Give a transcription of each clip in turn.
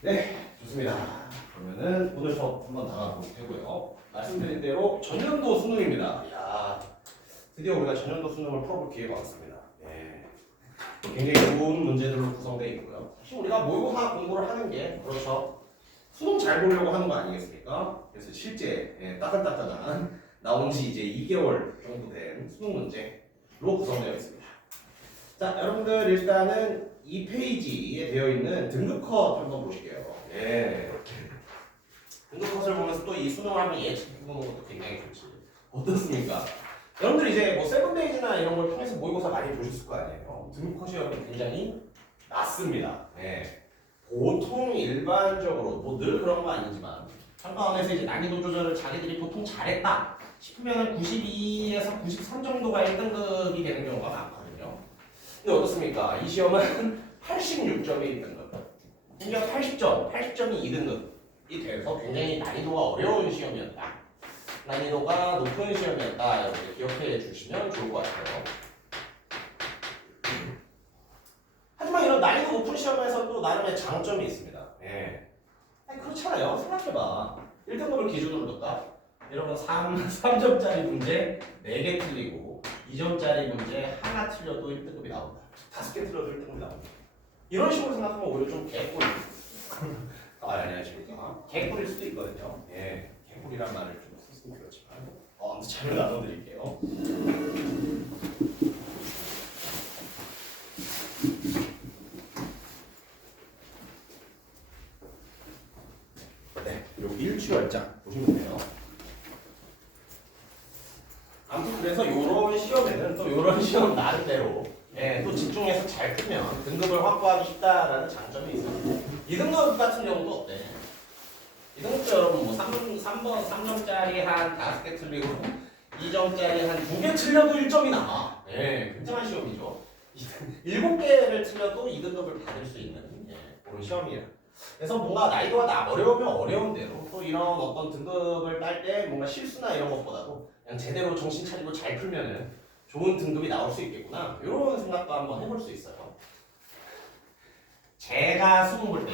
네, 좋습니다. 그러면은 오늘 수업 한번 나가보도록 하고요. 말씀드린 대로 전년도 수능입니다. 이야, 드디어 우리가 전년도 수능을 풀어볼 기회가 왔습니다. 네, 굉장히 좋은 문제들로 구성되어 있고요. 사실 우리가 모의고사 공부를 하는 게 그렇죠. 수능 잘 보려고 하는 거 아니겠습니까? 그래서 실제 따끈따끈한 나온 지 이제 2개월 정도 된 수능 문제로 구성되어 있습니다. 자, 여러분들 일단은 이 페이지에 되어 있는 등급 컷 한번 보실게요. 예. 등급 컷을 보면서 또 이 수능을 한번 예측해보는 것도 굉장히 좋지. 어떻습니까? 여러분들 이제 뭐 세븐데이즈나 이런 걸 통해서 모의고사 많이 보셨을 거 아니에요. 등급 컷이 여러분 굉장히 낮습니다. 예. 보통 일반적으로 뭐 늘 그런 거 아니지만 평가원에서 이제 난이도 조절을 자기들이 보통 잘했다 싶으면 92에서 93 정도가 1등급이 되는 경우가 많거든요. 근데 어떻습니까? 이 시험은 86점이 1등급. 심지어 80점이 2등급이 돼서 굉장히 난이도가 어려운 시험이었다. 난이도가 높은 시험이었다. 여러분들 기억해 주시면 좋을 것 같아요. 하지만 이런 난이도 높은 시험에서도 나름의 장점이 있습니다. 예. 아니, 그렇잖아요. 생각해봐. 1등급을 기준으로 둘까? 여러분 3점짜리 문제 4개 틀리고 2점짜리 문제 하나 틀려도 1등급이 나온다. 5개 틀려도 1등급이 나온다. 이런 식으로 생각하면 오히려 좀 개꿀. 안녕하십니까. 개꿀일 수도 있거든요. 예. 개꿀이란 말을 좀 쓰긴 그렇지만 아무튼 잘 나눠드릴게요. 네, 여기 일취월장 보시면 돼요. 아무튼 그래서 이런 시험에는 또 이런 시험 나름대로 또 집중해서 잘 풀면 등급을 확보하기 쉽다라는 장점이 있어요. 2등급 같은 경우도 어때? 2등급도 여러분 뭐 3점짜리 한 5개 틀리고 2점짜리 한 2개 틀려도 1점이 나와. 굉장한 시험이죠. 7개를 틀려도 2등급을 받을 수 있는 그런 시험이에요. 그래서 뭔가 난이도가 어려우면 어려운 대로 또 이런 어떤 등급을 딸 때 뭔가 실수나 이런 것보다도 그냥 제대로 정신 차리고 잘 풀면은 좋은 등급이 나올 수 있겠구나 이런 생각도 한번 해볼 수 있어요. 제가 수능 볼 때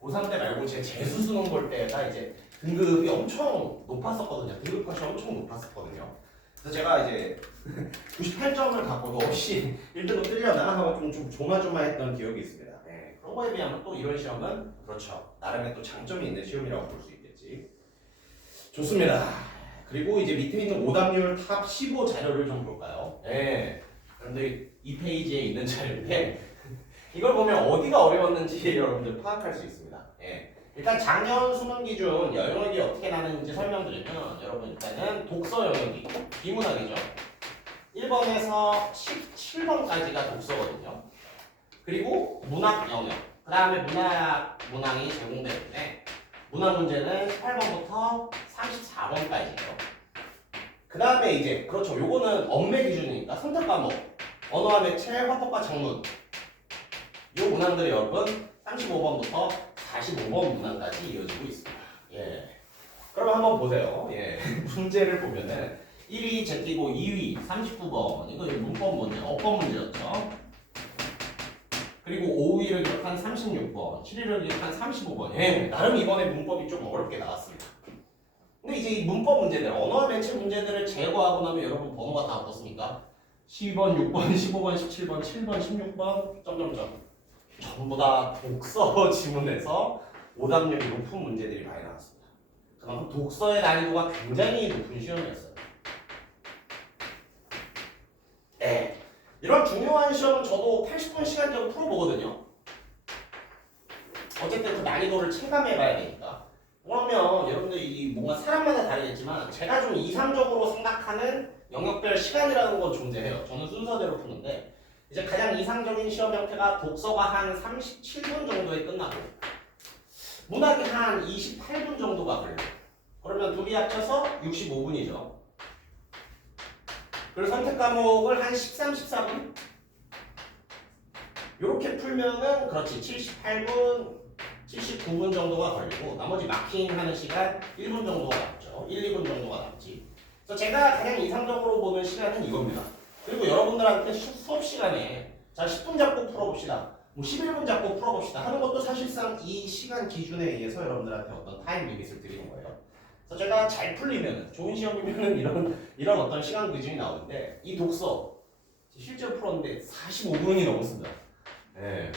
고3 때 말고 제 재수 수능 볼 때가 이제 등급이 엄청 높았었거든요. 등급 컷이 엄청 높았었거든요. 그래서 제가 이제 98점을 갖고도 혹시 1등급 뜨려나 하고 좀 조마조마했던 기억이 있습니다. 그런 거에 비하면 또 이런 시험은 그렇죠. 나름의 또 장점이 있는 시험이라고 볼 수 있겠지. 좋습니다. 그리고 이제 밑에 있는 오답률 탑 15 자료를 좀 볼까요? 여러분들 이 페이지에 있는 자료인데 이걸 보면 어디가 어려웠는지 여러분들 파악할 수 있습니다. 일단 작년 수능 기준 영역이 어떻게 나는지 설명드리면 여러분 일단은 독서 영역이 비문학이죠. 1번에서 17번까지가 독서거든요. 그리고 문학 영역, 그 다음에 문항이 제공되는데 문학 문제는 18번부터 34번까지예요. 그 다음에 이제 그렇죠. 요거는 엄매 기준이니까 선택 과목, 언어와 매체, 화법과 작문 요 문항들이 여러분 35번부터 45번 문항까지 이어지고 있습니다. 그럼 한번 보세요. 문제를 보면은 1위 제끼고 2위 39번 이거 문법 문제, 어법 문제였죠. 그리고 5위를 기록한 36번, 7위를 기록한 35번. 나름 이번에 문법이 좀 어렵게 나왔습니다. 근데 이제 이 문법 문제들, 언어와 매체 문제들을 제거하고 나면 여러분 번호가 다 어떻습니까? 12번, 6번, 15번, 17번, 7번, 16번, 점점점. 전부 다 독서 지문에서 오답률이 높은 문제들이 많이 나왔습니다. 그만큼 독서의 난이도가 굉장히 높은 시험이었어요. 이런 중요한 시험은 저도 80분 시간적으로 풀어보거든요. 어쨌든 그 난이도를 체감해 봐야 되니까. 그러면 여러분들 이 뭔가 사람마다 다르겠지만 제가 좀 이상적으로 생각하는 영역별 시간이라는 건 존재해요. 저는 순서대로 푸는데 이제 가장 이상적인 시험 형태가 독서가 한 37분 정도에 끝나고 문학이 한 28분 정도가 걸려요. 그러면 둘이 합쳐서 65분이죠. 그리고 선택 과목을 한 13, 14분? 이렇게 풀면은 그렇지 78분, 79분 정도가 걸리고 나머지 마킹하는 시간 1분 정도가 남죠. 1, 2분 정도가 남지. 그래서 제가 가장 이상적으로 보는 시간은 이겁니다. 그리고 여러분들한테 수업 시간에 자 10분 잡고 풀어봅시다. 뭐 11분 잡고 풀어봅시다 하는 것도 사실상 이 시간 기준에 의해서 여러분들한테 어떤 타임 리밋을 드리는 거예요. 그래서 제가 잘 풀리면 좋은 시험이면 이런 어떤 시간 기준이 나오는데 이 독서 실제로 풀었는데 45분이 넘었습니다. 예.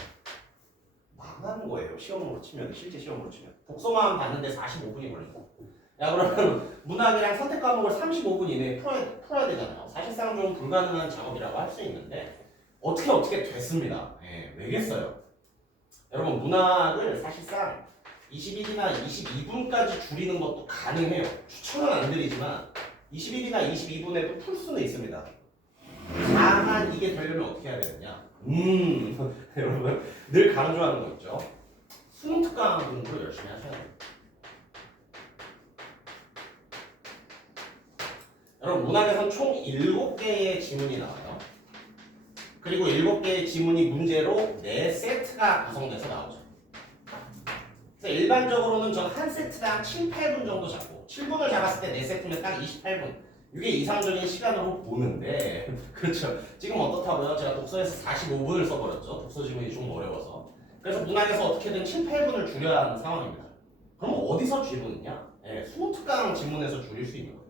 망하는 거예요. 시험으로 치면 실제 시험으로 치면 독서만 봤는데 45분이 걸린다. 야 그러면 문학이랑 선택 과목을 35분 이내에 풀어야 되잖아요. 사실상 좀 불가능한 작업이라고 할 수 있는데 어떻게 됐습니다. 예, 왜겠어요? 여러분 문학을 사실상 21이나 22분까지 줄이는 것도 가능해요. 추천은 안 드리지만 21이나 22분에도 풀 수는 있습니다. 다만 이게 되려면 어떻게 해야 되느냐? 여러분 늘 강조하는 거 있죠. 수능 특강 공부를 열심히 하셔야 돼요. 여러분 문학에선 총 7개의 지문이 나와요. 그리고 7개의 지문이 문제로 4세트가 구성돼서 나오죠. 그래서 일반적으로는 전 한 세트당 7, 8분 정도 잡고 7분을 잡았을 때 4세트면 딱 28분. 이게 이상적인 시간으로 보는데 그렇죠. 지금 어떻다고요? 제가 독서에서 45분을 써버렸죠. 독서 지문이 좀 어려워서. 그래서 문학에서 어떻게든 7, 8분을 줄여야 하는 상황입니다. 그럼 어디서 줄이느냐? 네, 수능 특강 지문에서 줄일 수 있는 거예요.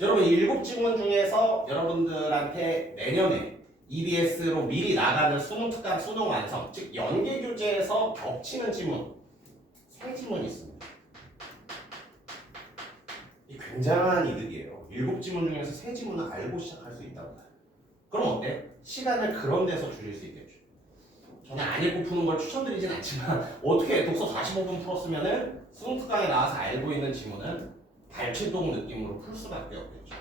여러분 7지문 중에서 여러분들한테 내년에 EBS로 미리 나가는 수능 특강 수능 완성, 즉 연계 교재에서 겹치는 지문 3지문이 있습니다. 이 굉장한 이득이에요. 7지문 중에서 3지문을 알고 시작할 수 있다고 봐요. 그럼 어때? 시간을 그런 데서 줄일 수 있겠죠. 저는 안 읽고 푸는 걸 추천드리진 않지만 어떻게 독서 45분 풀었으면은 수능 특강에 나와서 알고 있는 지문은 발치동 느낌으로 풀 수밖에 없겠죠.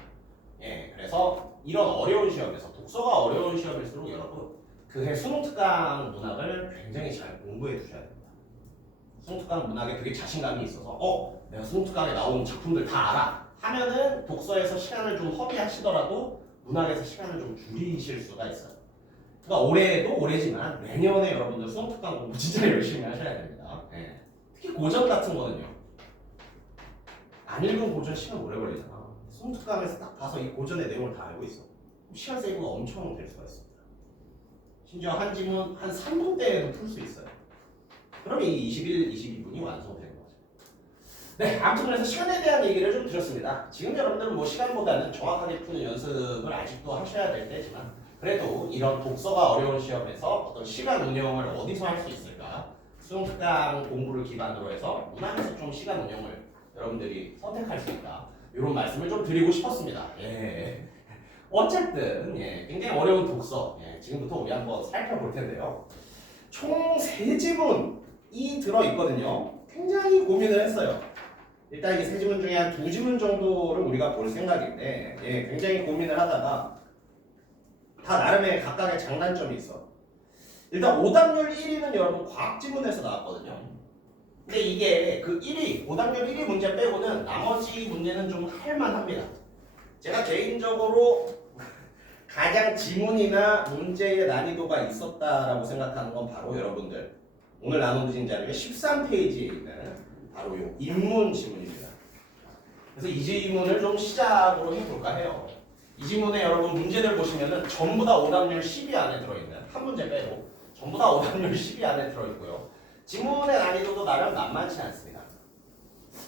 예, 그래서 이런 어려운 시험에서 독서가 어려운 시험일수록 여러분 그해 수능 특강 문학을 굉장히 잘 공부해 두셔야 됩니다. 수능 특강 문학에 되게 자신감이 있어서 내가 수능 특강에 나오는 작품들 다 알아 하면은 독서에서 시간을 좀 허비하시더라도 문학에서 시간을 좀 줄이실 수가 있어요. 그러니까 올해도 올해지만 내년에 여러분들 수능 특강 공부 진짜 열심히 하셔야 됩니다. 예. 특히 고전 같은 거는요. 안 읽은 고전 시간 오래 걸리잖아. 수능 특강에서 딱 봐서 이 고전의 내용을 다 알고 있어. 시간 세이브가 엄청 될 수가 있습니다. 심지어 한 지문 한 3분대에도 풀 수 있어요. 그럼 이 21, 22분이 완성되는 거죠. 네, 아무튼 그래서 시간에 대한 얘기를 좀 드렸습니다. 지금 여러분들은 뭐 시간보다는 정확하게 푸는 연습을 아직도 하셔야 될 때지만 그래도 이런 독서가 어려운 시험에서 어떤 시간 운영을 어디서 할 수 있을까? 수능 특강 공부를 기반으로 해서 문학에서 좀 시간 운영을 여러분들이 선택할 수 있다. 이런 말씀을 좀 드리고 싶었습니다. 예. 어쨌든 굉장히 어려운 독서 지금부터 우리 한번 살펴볼 텐데요. 총 3지문이 들어있거든요. 굉장히 고민을 했어요. 일단 이 3지문 중에 한 2지문 정도를 우리가 볼 생각인데 굉장히 고민을 하다가 다 나름의 각각의 장단점이 있어. 일단 오답률 1위는 여러분 과학지문에서 나왔거든요. 근데 이게 그 1위, 오답률 1위 문제 빼고는 나머지 문제는 좀 할만합니다. 제가 개인적으로 가장 지문이나 문제의 난이도가 있었다라고 생각하는 건 바로 여러분들 오늘 나눠드린 자료의 13페이지에 있는 바로 이 인문 지문입니다. 그래서 이 지문을 좀 시작으로 해볼까 해요. 이 지문에 여러분 문제들 보시면은 전부 다 오답률 10위 안에 들어있는 한 문제 빼고 전부 다 오답률 10위 안에 들어있고요. 지문의 난이도도 나름 만만치 않습니다.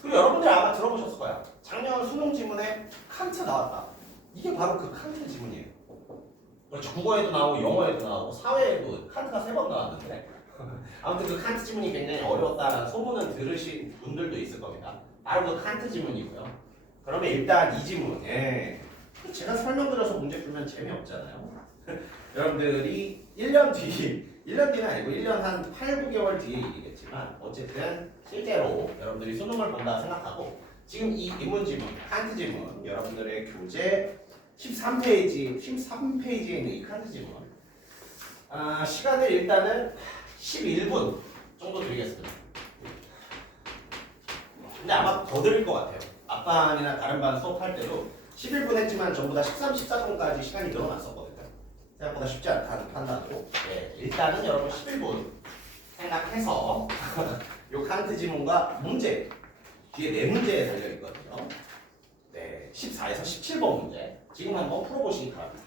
그리고 여러분들 아마 들어보셨을 거야. 작년 수능 지문에 칸트 나왔다. 이게 바로 그 칸트 지문이에요. 그렇죠. 국어에도 나오고 영어에도 나오고 사회에도 칸트가 3번 나왔는데 아무튼 그 칸트 지문이 굉장히 어려웠다는 소문은 들으신 분들도 있을 겁니다. 바로 그 칸트 지문이고요. 그러면 일단 이 지문 제가 설명드려서 문제 풀면 재미없잖아요. 여러분들이 1년 뒤는 아니고 1년 한 8, 9개월 뒤에 일이겠지만 어쨌든 실제로 여러분들이 수능을 본다 생각하고 지금 이 인문 지문, 칸트 지문 여러분들의 교재 13페이지에 있는 이 칸트 지문 시간을 일단은 11분 정도 드리겠습니다. 근데 아마 더 드릴 것 같아요. 앞반이나 다른 반 수업할 때도 11분 했지만 전부 다 13, 14분까지 시간이 늘어났었거든요. 생각보다 쉽지 않다는 판단으로 일단은 여러분 11분 생각해서 요 칸트 지문과 문제 뒤에 4문제에 달려있거든요. 14에서 17번 문제 지금 한번 풀어보시기 바랍니다.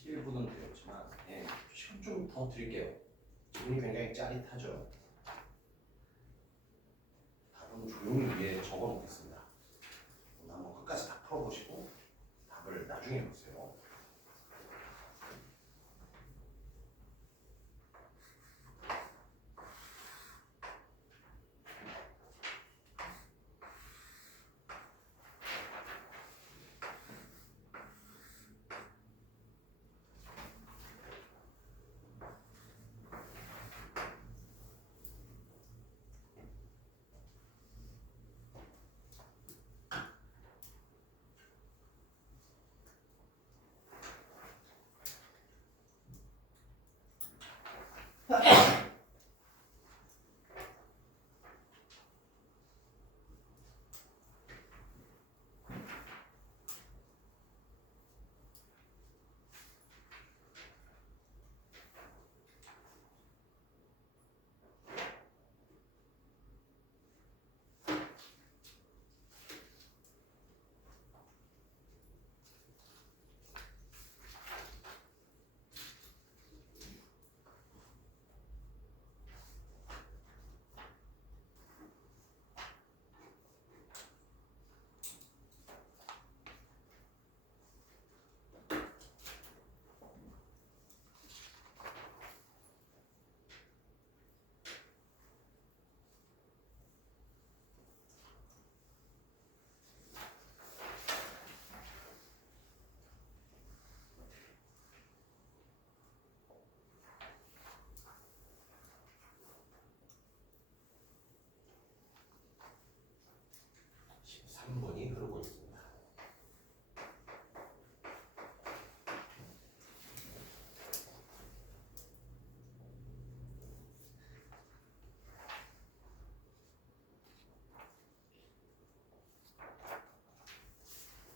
11분은 되었지만 예, 시간 좀 더 드릴게요. 기분이 굉장히 짜릿하죠. 답은 조용히 위에 적어놓겠습니다. 오늘 한번 끝까지 다 풀어보시고 답을 나중에 보세요. 분이 흐르고 있습니다.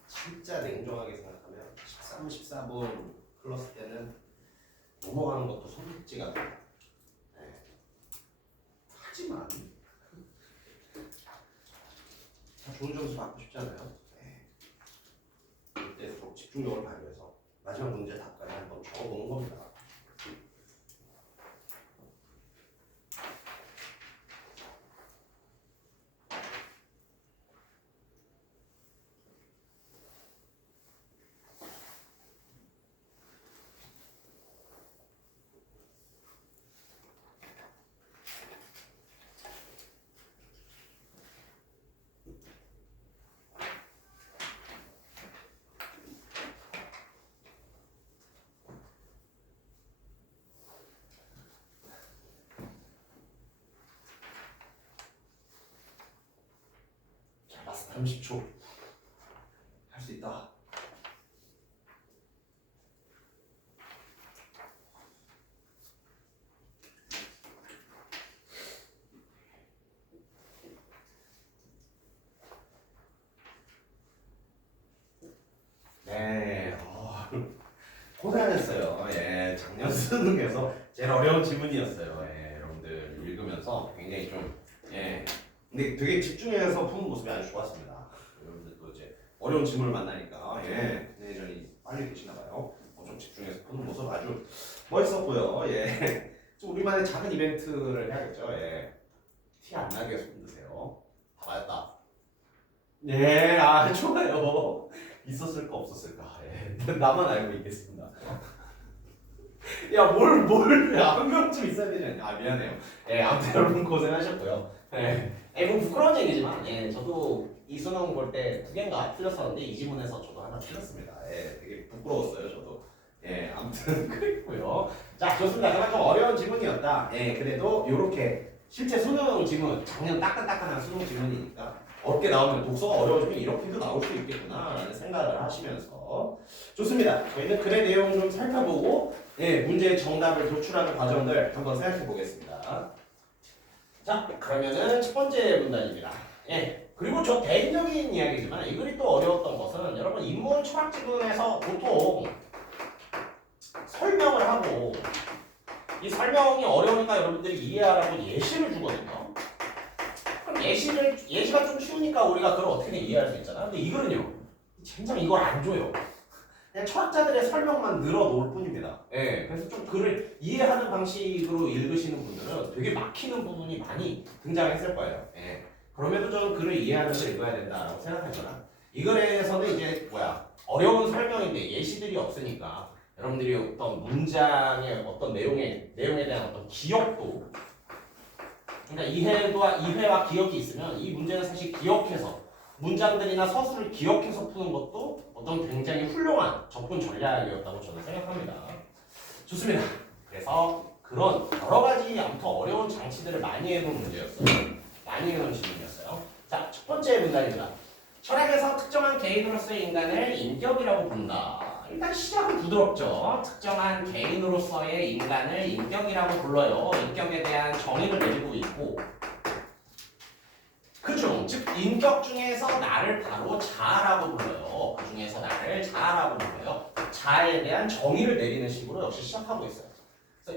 진짜 냉정하게 생각하면 13, 14분 흘렀을 때는 넘어가는 것도 선택지가 돼요. 네. 하지만 다 좋은 점수 받고 싶잖아요. 네. 그때일수록 집중력을 발휘해서 마지막 문제 답까지 한번 적어보는 겁니다. 라스트 30초 할 수 있다. 네, 고생하셨어요. 예, 작년 수능에서 제일 어려운 지문이었어요. 예, 여러분들 읽으면서 굉장히 좀 근데 되게 집중해서 푸는 모습이 아주 좋았습니다. 여러분들 또 이제 어려운 질문을 만나니까 굉장히 빨리 계시나봐요. 좀 집중해서 푸는 모습 아주 멋있었고요. 예, 좀 우리만의 작은 이벤트를 해야겠죠. 예, 티 안 나게 손 드세요. 다 맞았다. 네, 좋아요. 있었을까 없었을까. 예, 나만 알고 있겠습니다. 야, 한 명쯤 있어야 되지 않냐? 미안해요. 예, 아무튼 여러분 고생하셨고요. 뭐 부끄러운 얘기지만, 저도 이 수능 볼 때 2개인가 틀렸었는데 이 지문에서 저도 하나 틀렸습니다. 되게 부끄러웠어요, 저도. 아무튼 그랬고요. 자, 좋습니다. 그만 좀 어려운 지문이었다. 그래도 이렇게 실제 수능 지문, 작년 따끈따끈한 수능 지문이니까 어렵게 나오면 독서가 어려워지면 이렇게도 나올 수 있겠구나라는 생각을 하시면서 좋습니다. 저희는 글의 내용 좀 살펴보고 문제의 정답을 도출하는 과정들 한번 생각해 보겠습니다. 자, 그러면은 첫 번째 문단입니다. 그리고 저 개인적인 이야기지만 이 글이 또 어려웠던 것은 여러분 인문 철학 지문에서 보통 설명을 하고 이 설명이 어려우니까 여러분들이 이해하라고 예시를 주거든요. 그럼 예시가 좀 쉬우니까 우리가 그걸 어떻게든 이해할 수 있잖아. 근데 이 글은요, 젠장 이걸 안 줘요. 그냥 철학자들의 설명만 늘어놓을 뿐입니다. 예, 그래서 좀 글을 이해하는 방식으로 읽으시는 분들은 되게 막히는 부분이 많이 등장했을 거예요. 예, 그럼에도 저는 글을 이해하면서 읽어야 된다라고 생각하거나 이 글에서는 이제 어려운 설명인데 예시들이 없으니까 여러분들이 어떤 문장의 어떤 내용에 대한 어떤 기억도 그러니까 이해와 기억이 있으면 이 문제는 사실 기억해서 문장들이나 서술을 기억해서 푸는 것도 어떤 굉장히 훌륭한 접근 전략이었다고 저는 생각합니다. 좋습니다. 그래서 그런 여러 가지 아무튼 어려운 장치들을 많이 해놓은 문제였어요. 많이 해놓은 질문이었어요. 자, 첫 번째 문단입니다. 철학에서 특정한 개인으로서의 인간을 인격이라고 본다. 일단 시작은 부드럽죠. 특정한 개인으로서의 인간을 인격이라고 불러요. 인격에 대한 정의를 내리고 있고 그중, 즉 인격 중에서 나를 바로 자아라고 불러요. 그 중에서 나를 자아라고 불러요. 자아에 대한 정의를 내리는 식으로 역시 시작하고 있어요.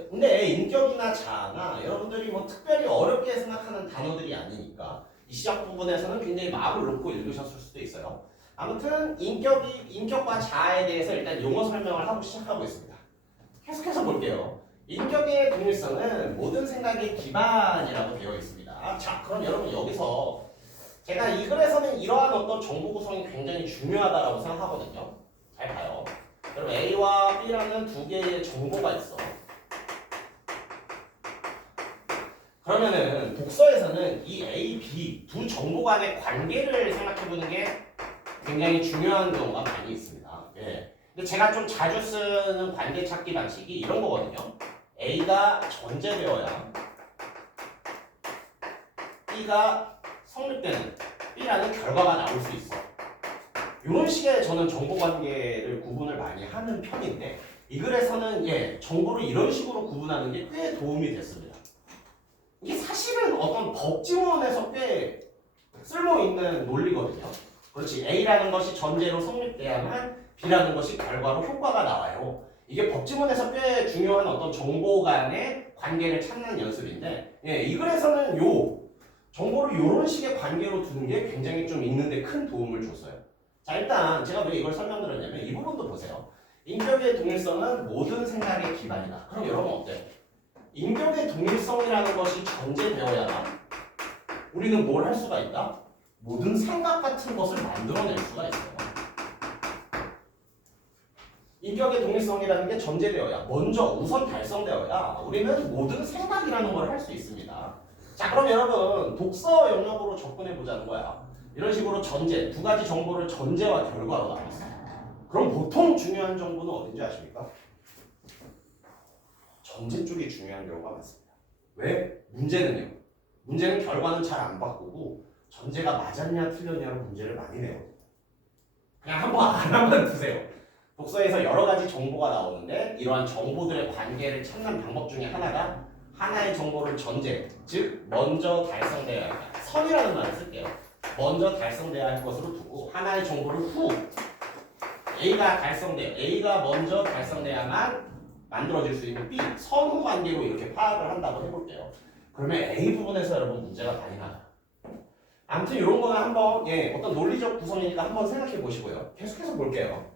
근데 인격이나 자아나 여러분들이 뭐 특별히 어렵게 생각하는 단어들이 아니니까 이 시작 부분에서는 굉장히 마음을 놓고 읽으셨을 수도 있어요. 아무튼 인격과 자아에 대해서 일단 용어 설명을 하고 시작하고 있습니다. 계속해서 볼게요. 인격의 동일성은 모든 생각의 기반이라고 되어 있습니다. 자, 그럼 여러분 여기서 제가 이 글에서는 이러한 어떤 정보 구성이 굉장히 중요하다고 생각하거든요. 잘 봐요. 여러분 A와 B라는 두 개의 정보가 있어. 그러면은 독서에서는 이 A, B 두 정보 간의 관계를 생각해보는 게 굉장히 중요한 경우가 많이 있습니다. 예. 근데 제가 좀 자주 쓰는 관계 찾기 방식이 이런 거거든요. A가 전제되어야 B가 성립되는 B라는 결과가 나올 수 있어. 이런 식의 저는 정보 관계를 구분을 많이 하는 편인데 이 글에서는 정보를 이런 식으로 구분하는 게 꽤 도움이 됐습니다. 이게 사실은 어떤 법지문에서 꽤 쓸모있는 논리거든요. 그렇지. A라는 것이 전제로 성립돼야만 B라는 것이 결과로 효과가 나와요. 이게 법지문에서 꽤 중요한 어떤 정보 간의 관계를 찾는 연습인데 이 글에서는 정보를 이런 식의 관계로 두는 게 굉장히 좀 읽는데 큰 도움을 줬어요. 자, 일단 제가 왜 이걸 설명드렸냐면 이 부분도 보세요. 인격의 동일성은 모든 생각의 기반이다. 그럼 여러분 어때요? 인격의 동일성이라는 것이 전제되어야만 우리는 뭘 할 수가 있다? 모든 생각 같은 것을 만들어낼 수가 있어요. 인격의 동일성이라는 게 전제되어야 우선 달성되어야 우리는 모든 생각이라는 걸 할 수 있습니다. 자, 그럼 여러분 독서 영역으로 접근해 보자는 거야. 이런 식으로 두 가지 정보를 전제와 결과로 나눴어. 그럼 보통 중요한 정보는 어딘지 아십니까? 전제 쪽이 중요한 경우가 많습니다. 왜? 문제는 결과는 잘 안 바꾸고 전제가 맞았냐 틀렸냐로 문제를 많이 내요. 그냥 한번 알아만 두세요. 독서에서 여러 가지 정보가 나오는데 이러한 정보들의 관계를 찾는 방법 중에 하나가 하나의 정보를 전제, 즉 먼저 달성되어야 합니다. 선이라는 말을 쓸게요. 먼저 달성되어야 할 것으로 두고 하나의 정보를 A가 먼저 달성돼야만 만들어질 수 있는 B, 선후 관계로 이렇게 파악을 한다고 해볼게요. 그러면 A 부분에서 여러분 문제가 많이 나요. 아무튼 이런 거는 한번 어떤 논리적 구성이니까 한번 생각해 보시고요. 계속해서 볼게요.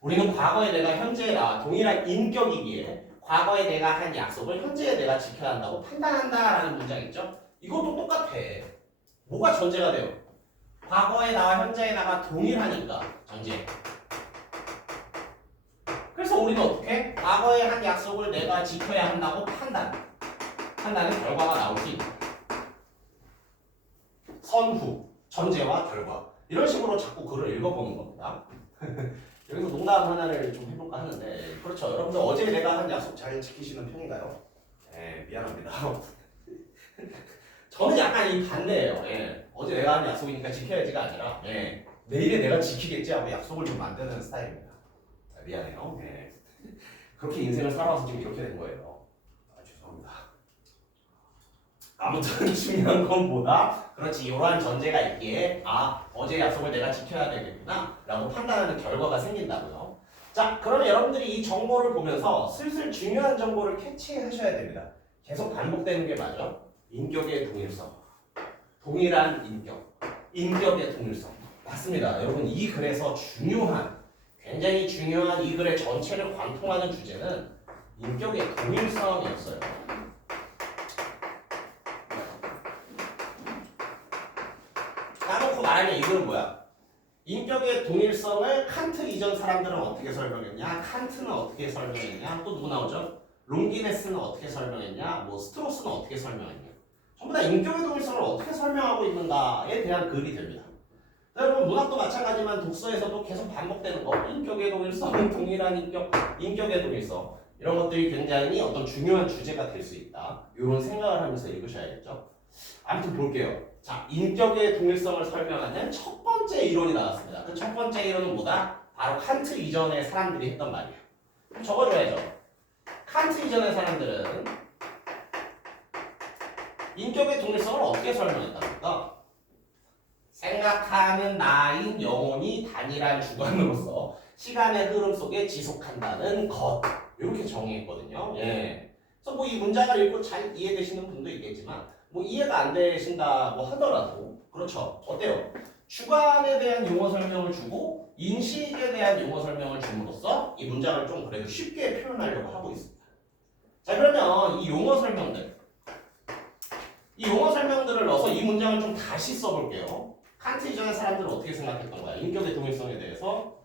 우리는 과거의 내가 현재의 나와 동일한 인격이기에 과거에 내가 한 약속을 현재의 내가 지켜야 한다고 판단한다라는 문장 있죠? 이것도 똑같아. 뭐가 전제가 돼요? 과거의 나와 현재의 나가 동일하니까 전제. 그래서 우리는 어떻게? 과거에 한 약속을 내가 지켜야 한다고 판단은 결과가 나올 수 있는 거야. 선후, 전제와 결과. 이런 식으로 자꾸 글을 읽어보는 겁니다. 여기서 농담 하나를 좀 해볼까 하는데 그렇죠. 여러분들 어제 내가 한 약속 잘 지키시는 편인가요? 네, 미안합니다. 저는 약간 이 반대예요. 어제 내가 한 약속이니까 지켜야지가 아니라 내일에 내가 지키겠지 하고 약속을 좀 만드는 스타일입니다. 미안해요. 그렇게 인생을 살아와서 지금 이렇게 된 거예요. 죄송합니다. 아무튼 중요한 건 뭐다? 그렇지, 이러한 전제가 있기에 어제 약속을 내가 지켜야 되겠구나 라고 판단하는 결과가 생긴다고요. 자, 그러면 여러분들이 이 정보를 보면서 슬슬 중요한 정보를 캐치하셔야 됩니다. 계속 반복되는 게 맞아. 인격의 동일성, 동일한 인격의 동일성. 맞습니다. 여러분 이 글에서 중요한 굉장히 중요한 이 글의 전체를 관통하는 주제는 인격의 동일성이었어요. 까놓고 말하면 이 글은 뭐야? 인격의 동일성을 칸트 이전 사람들은 어떻게 설명했냐? 칸트는 어떻게 설명했냐? 또 누구 나오죠? 롱기네스는 어떻게 설명했냐? 뭐 스트로스는 어떻게 설명했냐? 전부 다 인격의 동일성을 어떻게 설명하고 있는가에 대한 글이 됩니다. 여러분 문학도 마찬가지지만 독서에서도 계속 반복되는 거 인격의 동일성, 동일한 인격, 인격의 동일성 이런 것들이 굉장히 어떤 중요한 주제가 될 수 있다. 이런 생각을 하면서 읽으셔야겠죠. 아무튼 볼게요. 자, 인격의 동일성을 설명하는 첫 번째 이론이 나왔습니다. 그 첫 번째 이론은 뭐다? 바로 칸트 이전의 사람들이 했던 말이에요. 그럼 적어줘야죠. 칸트 이전의 사람들은 인격의 동일성을 어떻게 설명했답니까? 생각하는 나인 영혼이 단일한 주관으로서 시간의 흐름 속에 지속한다는 것 이렇게 정의했거든요. 예. 그래서 뭐 이 문장을 읽고 잘 이해되시는 분도 있겠지만 뭐 이해가 안 되신다고 하더라도 그렇죠. 어때요? 주관에 대한 용어 설명을 주고 인식에 대한 용어 설명을 줌으로써 이 문장을 좀 그래도 쉽게 표현하려고 하고 있습니다. 자 그러면 이 용어 설명들을 넣어서 이 문장을 좀 다시 써볼게요. 칸트 이전의 사람들은 어떻게 생각했던 거야? 인격의 동일성에 대해서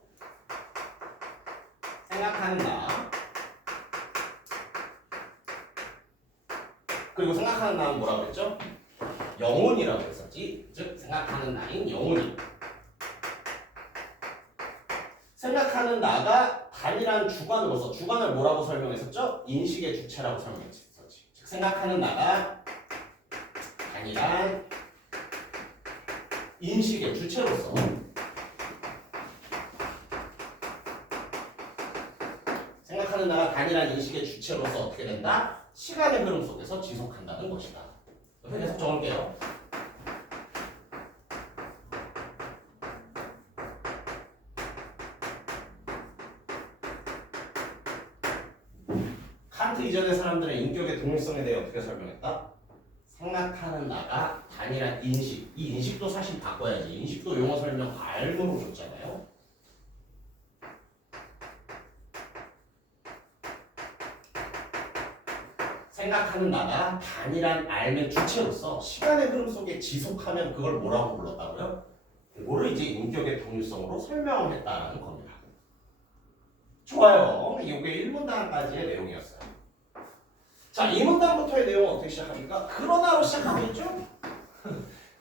생각하는 나 그리고 생각하는 나는 뭐라고 했죠? 영혼이라고 했었지. 즉 생각하는 나인 영혼이 생각하는 나가 단일한 주관으로서 주관을 뭐라고 설명했었죠? 인식의 주체라고 설명했었지. 즉 생각하는 나가 단일한 인식의 주체로서 생각하는 나가 단일한 인식의 주체로서 어떻게 된다? 시간의 흐름 속에서 지속한다는 것이다. 옆에 계속 적을게요. 칸트 이전의 사람들의 인격의 동일성에 대해 어떻게 설명했다? 생각하는 나가 단일한 인식. 이 인식도 사실 바꿔야지. 인식도 용어 설명 알므로 줬잖아요. 생각하는 나가 단일한 알의 주체로서 시간의 흐름 속에 지속하면 그걸 뭐라고 불렀다고요? 그거를 이제 인격의 동일성으로 설명했다는 겁니다. 좋아요. 이게 1문단까지의 내용이었어요. 자, 2문단부터의 내용은 어떻게 시작합니까? 그러나로 시작하고 있죠?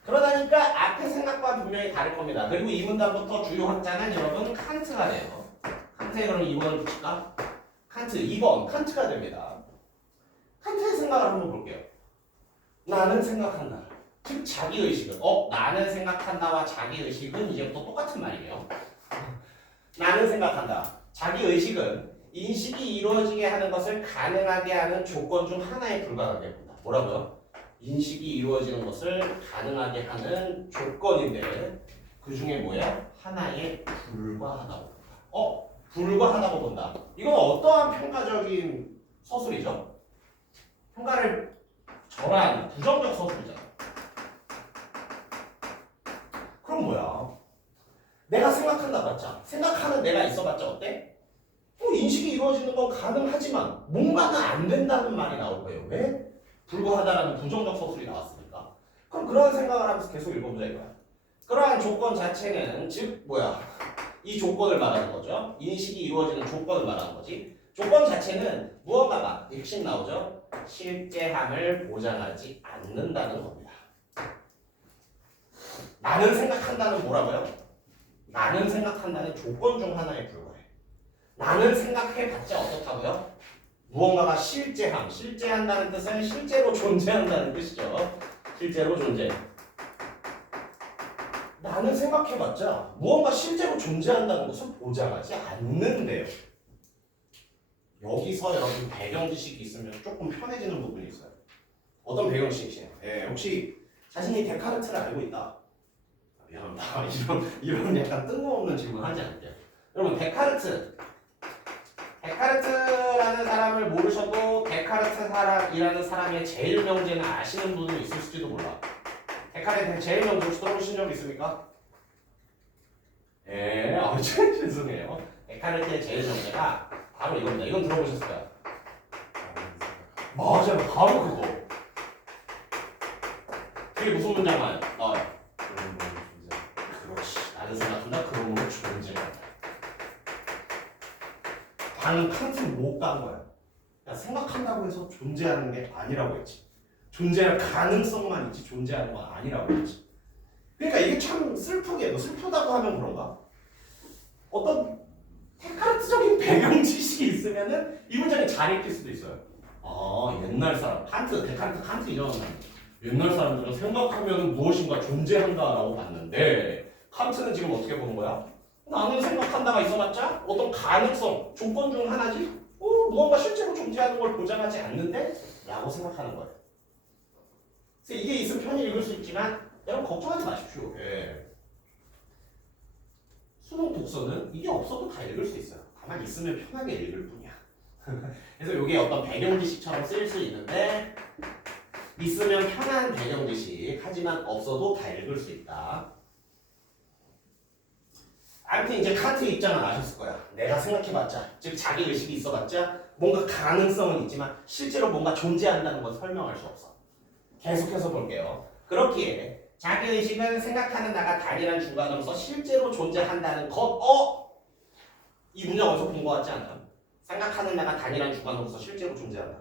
그러다니까 앞에 생각과 분명히 다를 겁니다. 그리고 2문단부터 주요 학자는 여러분 칸트가 돼요. 칸트에 그럼 2번을 붙일까? 칸트 2번 칸트가 됩니다. 칸트의 생각을 한번 볼게요. 나는 생각한다. 즉 자기의식은 나는 생각한다와 자기의식은 이제부터 똑같은 말이에요. 나는 생각한다. 자기의식은 인식이 이루어지게 하는 것을 가능하게 하는 조건 중 하나에 불과하게 합니다. 뭐라고요? 인식이 이루어지는 것을 가능하게 하는 조건인데 그 중에 뭐야? 하나에 불과하다고 본다. 불과하다고 본다. 이건 어떠한 평가적인 서술이죠? 평가를 절한 부정적 서술이잖아. 그럼 뭐야? 내가 생각한다 맞자. 생각하는 내가 있어봤자 어때? 인식이 이루어지는 건 가능하지만 뭔가는 안 된다는 말이 나올 거예요. 왜? 불과하다라는 부정적 서술이 나왔으니까. 그럼 그런 생각을 하면서 계속 읽어보자 이거야. 그러한 조건 자체는 즉 뭐야? 이 조건을 말하는 거죠. 인식이 이루어지는 조건을 말하는 거지. 조건 자체는 무언가가 핵심 나오죠. 실제함을 보장하지 않는다는 겁니다. 나는 생각한다는 뭐라고요? 나는 생각한다는 조건 중 하나에 불과해. 나는 생각해봤자 어떻다고요? 무언가가 실제함, 실제한다는 뜻은 실제로 존재한다는 뜻이죠. 실제로 존재. 나는 생각해봤자 무언가 실제로 존재한다는 것을 보장하지 않는데요. 여기서 여러분 배경 지식이 있으면 조금 편해지는 부분이 있어요. 어떤 배경 지식이에요? 혹시 자신이 데카르트를 알고 있다? 미안합니다. 이런 약간 뜬금없는 질문 하지 않을게요. 여러분 데카르트라는 사람을 모르셔도 데카르트이라는 사람의 제일 명제는 아시는 분은 있을지도 몰라. 데카르트의 제일 명제 혹시 떠오르신 적 있습니까? 죄송해요. 데카르트의 제일 정제가 바로 이겁니다. 이건 들어보셨어요? 맞아요. 바로 그거. 그게 무슨 문장만 나와요? 그렇지. 나는 생각한다. 그러므로 존재가. 방금 칸트는 못 간 거야. 그러니까 생각한다고 해서 존재하는 게 아니라고 했지. 존재할 가능성만 있지 존재하는 건 아니라고 했지. 그러니까 이게 참 슬프게도 슬프다고 하면 그런가? 어떤 데카르트적인 배경 지식이 있으면은 이 문장이 잘 읽힐 수도 있어요. 아 옛날 사람 데카르트 칸트 이런 사람 옛날 사람들은 생각하면 무엇인가 존재한다라고 봤는데 칸트는 지금 어떻게 보는 거야? 나는 생각한다가 있어봤자 어떤 가능성 조건 중 하나지 무언가 실제로 존재하는 걸 보장하지 않는데? 라고 생각하는 거예요. 그래서 이게 있으면 편히 읽을 수 있지만 여러분 걱정하지 마십시오. 예. 수능 독서는 이게 없어도 다 읽을 수 있어요. 다만 있으면 편하게 읽을 뿐이야. 그래서 이게 어떤 배경 지식처럼 쓰일 수 있는데 있으면 편한 배경 지식 하지만 없어도 다 읽을 수 있다. 아무튼 이제 칸트 입장은 아셨을 거야. 내가 생각해봤자 즉 자기 의식이 있어봤자 뭔가 가능성은 있지만 실제로 뭔가 존재한다는 건 설명할 수 없어. 계속해서 볼게요. 그렇기에 자기의식은 생각하는 나가 단일한 주관으로서 실제로 존재한다는 것. 이 문장 어디서 본 것 같지 않아? 생각하는 나가 단일한 주관으로서 실제로 존재한다.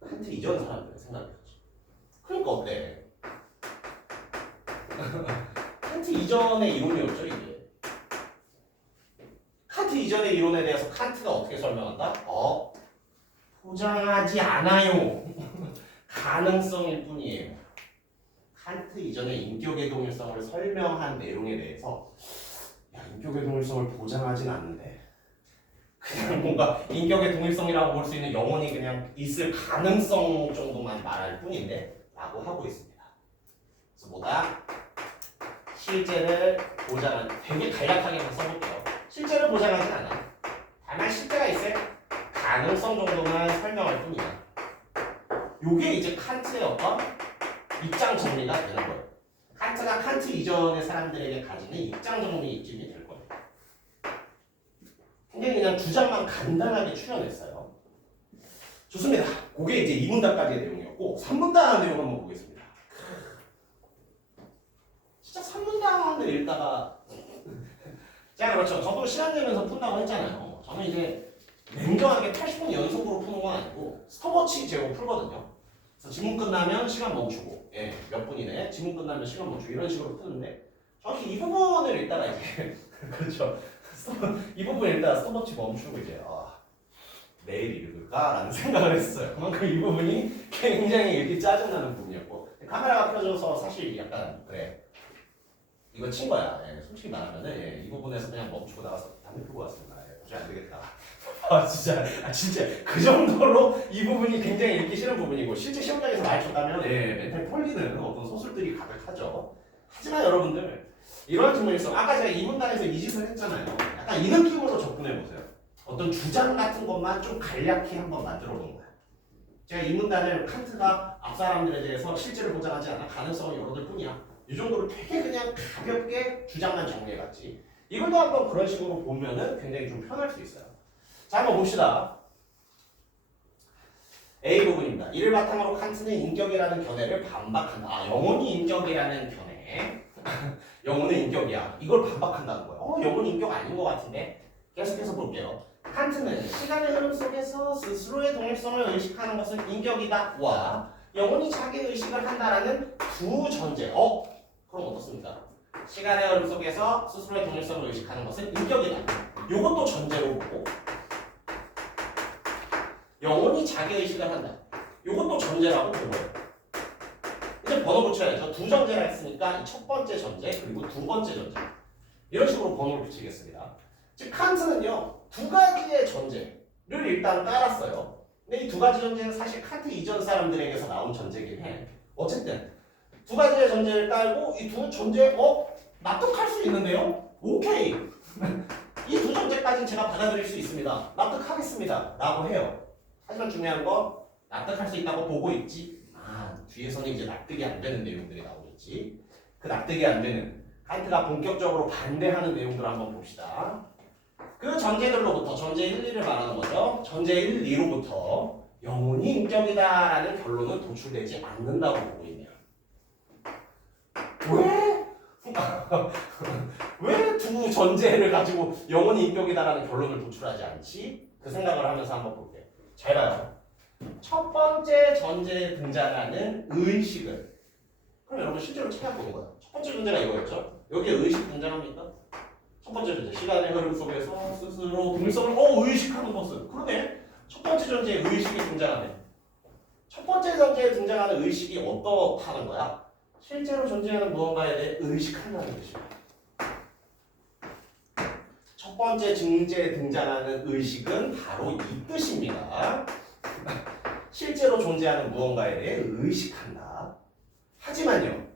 칸트 이전 사람들의 생각이었지. 그러니까 어때? 칸트 이전의 이론이었죠 이게. 칸트 이전의 이론에 대해서 칸트가 어떻게 설명한다? 포장하지 않아요. 가능성일 뿐이에요. 칸트 이전의 인격의 동일성을 설명한 내용에 대해서 인격의 동일성을 보장하진 않는데 그냥 뭔가 인격의 동일성이라고 볼 수 있는 영혼이 그냥 있을 가능성 정도만 말할 뿐인데 라고 하고 있습니다. 그래서 뭐다? 실제를 보장한 되게 간략하게만 써볼게요. 실제를 보장하진 않아. 다만 실제가 있을 가능성 정도만 설명할 뿐이야. 요게 이제 칸트의 어떤 입장 정리가 되는 거예요. 칸트가 칸트 이전의 사람들에게 가지는 입장 정리쯤이 될 거예요. 근데 그냥 두 장만 간단하게 추려냈어요. 좋습니다. 그게 이제 2문단까지의 내용이었고 3문단 내용 한번 보겠습니다. 진짜 3문단을 읽다가 자 그렇죠. 저도 시간 내면서 푼다고 했잖아요. 저는 이제 냉정하게 80분 연속으로 푸는 건 아니고 스톱워치 재고 풀거든요. 그래서 지문 끝나면 시간 멈추고 몇 분이네. 지문 끝나면 시간 멈추고 이런 식으로 푸는데 정확히 이 부분을 읽다가 이제 그렇죠. 이 부분 읽다가 스톱워치 멈추고 이제 내일 읽을까라는 생각을 했어요. 그만큼 이 부분이 굉장히 읽기 짜증나는 부분이었고 카메라가 켜져서 사실 약간 그래 이거 친 거야. 솔직히 말하면은 이 부분에서 그냥 멈추고 나가서 담배 피고 왔습니다. 도저히 안 되겠다. 진짜 그 정도로 이 부분이 굉장히 읽기 싫은 부분이고 실제 시험장에서 많이 쳤다면 멘탈 털리는 어떤 소설들이 가득하죠. 하지만 여러분들 이런 질문일성 아까 제가 이 문단에서 이 짓을 했잖아요. 약간 이 느낌으로 접근해 보세요. 어떤 주장 같은 것만 좀 간략히 한번 만들어 본 거야. 제가 이 문단을 칸트가 앞 사람들에 대해서 실제를 보장하지 않아 가능성을 열어둘 뿐이야. 이 정도로 되게 그냥 가볍게 주장만 정리해갔지. 이걸도 한번 그런 식으로 보면은 굉장히 좀 편할 수 있어요. 자, 한번 봅시다. A 부분입니다. 이를 바탕으로 칸트는 인격이라는 견해를 반박한다. 영혼이 인격이라는 견해. 영혼은 인격이야. 이걸 반박한다는 거예요. 영혼이 인격 아닌 것 같은데? 계속해서 볼게요. 칸트는 시간의 흐름 속에서 스스로의 동일성을 의식하는 것은 인격이다. 와 영혼이 자기 의식을 한다라는 두 전제. 그럼 어떻습니까? 시간의 흐름 속에서 스스로의 동일성을 의식하는 것은 인격이다. 이것도 전제로 보고 영혼이 자기 의식을 한다. 이것도 전제라고 본 거예요. 이제 번호 붙여야죠. 두 전제라 했으니까 첫 번째 전제 그리고 두 번째 전제 이런 식으로 번호를 붙이겠습니다. 즉 칸트는요 두 가지의 전제를 일단 깔았어요. 근데 이 두 가지 전제는 사실 칸트 이전 사람들에게서 나온 전제긴 해. 어쨌든 두 가지의 전제를 깔고 이 두 전제 납득할 수 있는데요. 오케이. 이 두 전제까지는 제가 받아들일 수 있습니다. 납득하겠습니다. 라고 해요. 하지만 중요한 건 납득할 수 있다고 보고 있지. 뒤에서는 이제 납득이 안 되는 내용들이 나오겠지. 그 납득이 안 되는 칸트가 본격적으로 반대하는 내용들을 한번 봅시다. 그 전제들로부터 전제 1, 2를 말하는 거죠. 전제 1, 2로부터 영혼이 인격이다라는 결론은 도출되지 않는다고 보고 있네요. 왜? 왜 두 전제를 가지고 영혼이 인격이다라는 결론을 도출하지 않지? 그 생각을 하면서 한번 볼게요. 잘 봐요. 첫 번째 전제에 등장하는 의식은, 그럼 여러분 실제로 찾아보는 거예요. 첫 번째 전제가 이거였죠. 여기에 의식 등장합니까? 첫 번째 전제, 시간의 흐름 속에서 스스로 동일성을 의식하는 것은, 그러네. 첫 번째 전제에 의식이 등장하네. 첫 번째 전제에 등장하는 의식이 어떻다는 거야? 실제로 존재하는 무언가에 대해 의식한다는 뜻이야. 첫 번째 증제에 등장하는 의식은 바로 이 뜻입니다. 실제로 존재하는 무언가에 대해 의식한다. 하지만요,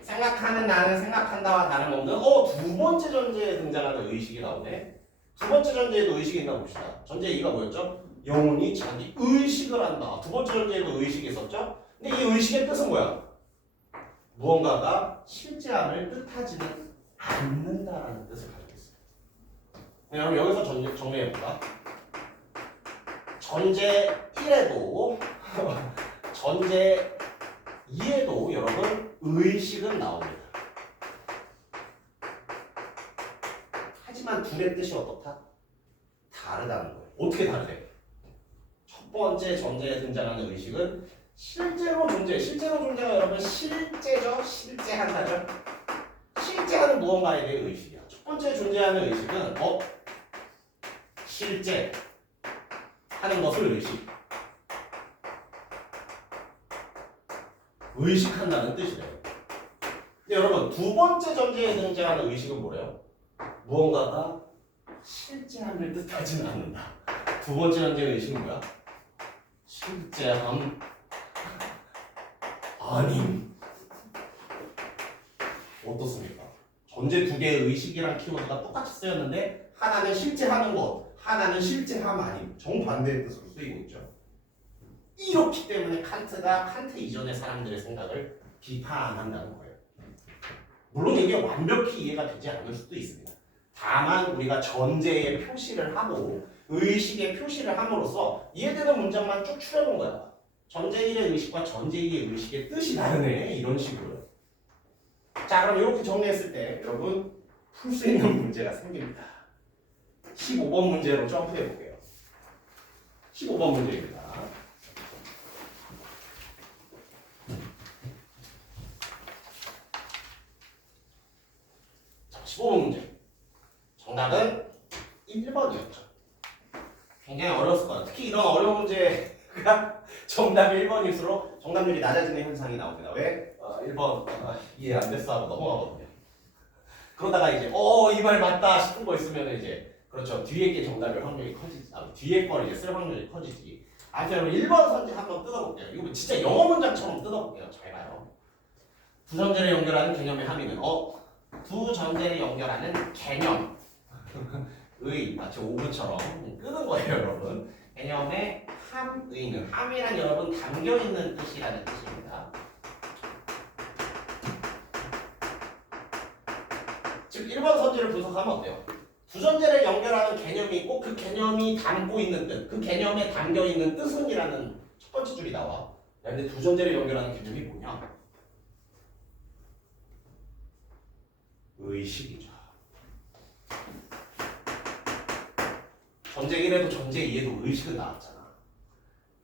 생각하는 나는 생각한다와 다름없는 두 번째 전제에 등장하는 의식이 나오네. 두 번째 전제에도 의식이 있나 봅시다. 전제 2가 뭐였죠? 영혼이 자기 의식을 한다. 두 번째 전제에도 의식이 있었죠? 근데 이 의식의 뜻은 뭐야? 무언가가 실제함을 뜻하지는 않는다라는 뜻을 가지고 있어요. 여러분 여기서 정리해볼까? 전제 1에도 전제 2에도 여러분 의식은 나옵니다. 하지만 둘의 뜻이 어떻다? 다르다는 거예요. 어떻게 다르대? 첫 번째 전제에 등장하는 의식은 실제로 존재가 여러분 실제죠? 실제한다죠? 실제하는 무언가에 대해 의식이야. 첫 번째 존재하는 의식은 실제 하는 것을 의식한다는 뜻이래요. 근데 여러분 두 번째 전제에 등장하는 의식은 뭐래요? 무언가가 실제함을 뜻하지는 않는다. 두 번째 전제의 의식은 뭐야? 실제함 아님. 어떻습니까? 전제 두 개의 의식이란 키워드가 똑같이 쓰였는데 하나는 실제하는 것, 하나는 실제함 아님. 정반대의 뜻으로 쓰이고 있죠. 이렇기 때문에 칸트가 칸트 이전의 사람들의 생각을 비판한다는 거예요. 물론 이게 완벽히 이해가 되지 않을 수도 있습니다. 다만 우리가 전제에 표시를 하고 의식에 표시를 함으로써 이해되는 문장만 쭉 추려본 거야. 전제 1의 의식과 전제 2의 의식의 뜻이 다르네. 이런 식으로. 자, 그럼 이렇게 정리했을 때 여러분 풀 수 있는 문제가 생깁니다. 15번 문제로 점프해 볼게요. 15번 문제입니다. 자, 15번 문제. 정답은 1번이었죠. 굉장히 어려웠을 거예요. 특히 이런 어려운 문제가 정답이 1번일수록 정답률이 낮아지는 현상이 나옵니다. 왜? 1번 이해 안 됐어 하고 넘어가거든요. 그러다가 이제 이 말 맞다 싶은 거 있으면 이제 그렇죠. 뒤에 게 정답일 확률이 커지지. 뒤에 걸 이제 쓸 확률이 커지지. 아무튼 여러분 1번 선지 한번 뜯어볼게요. 이거 진짜 영어 문장처럼 뜯어볼게요. 잘 봐요. 두 전제를 연결하는 개념의 함의는 두 전제를 연결하는 개념 마치 오브처럼 끄는 거예요, 여러분. 개념의 함의는, 함이란 여러분 담겨있는 뜻이라는 뜻입니다. 즉 1번 선지를 분석하면 어때요? 두 전제를 연결하는 개념이 있고 그 개념이 담고 있는 뜻, 그 개념에 담겨있는 뜻은 이라는 첫 번째 줄이 나와. 근데 두 전제를 연결하는 개념이 뭐냐? 의식이죠. 전제 1에도 전제 2에도 의식은 나왔잖아.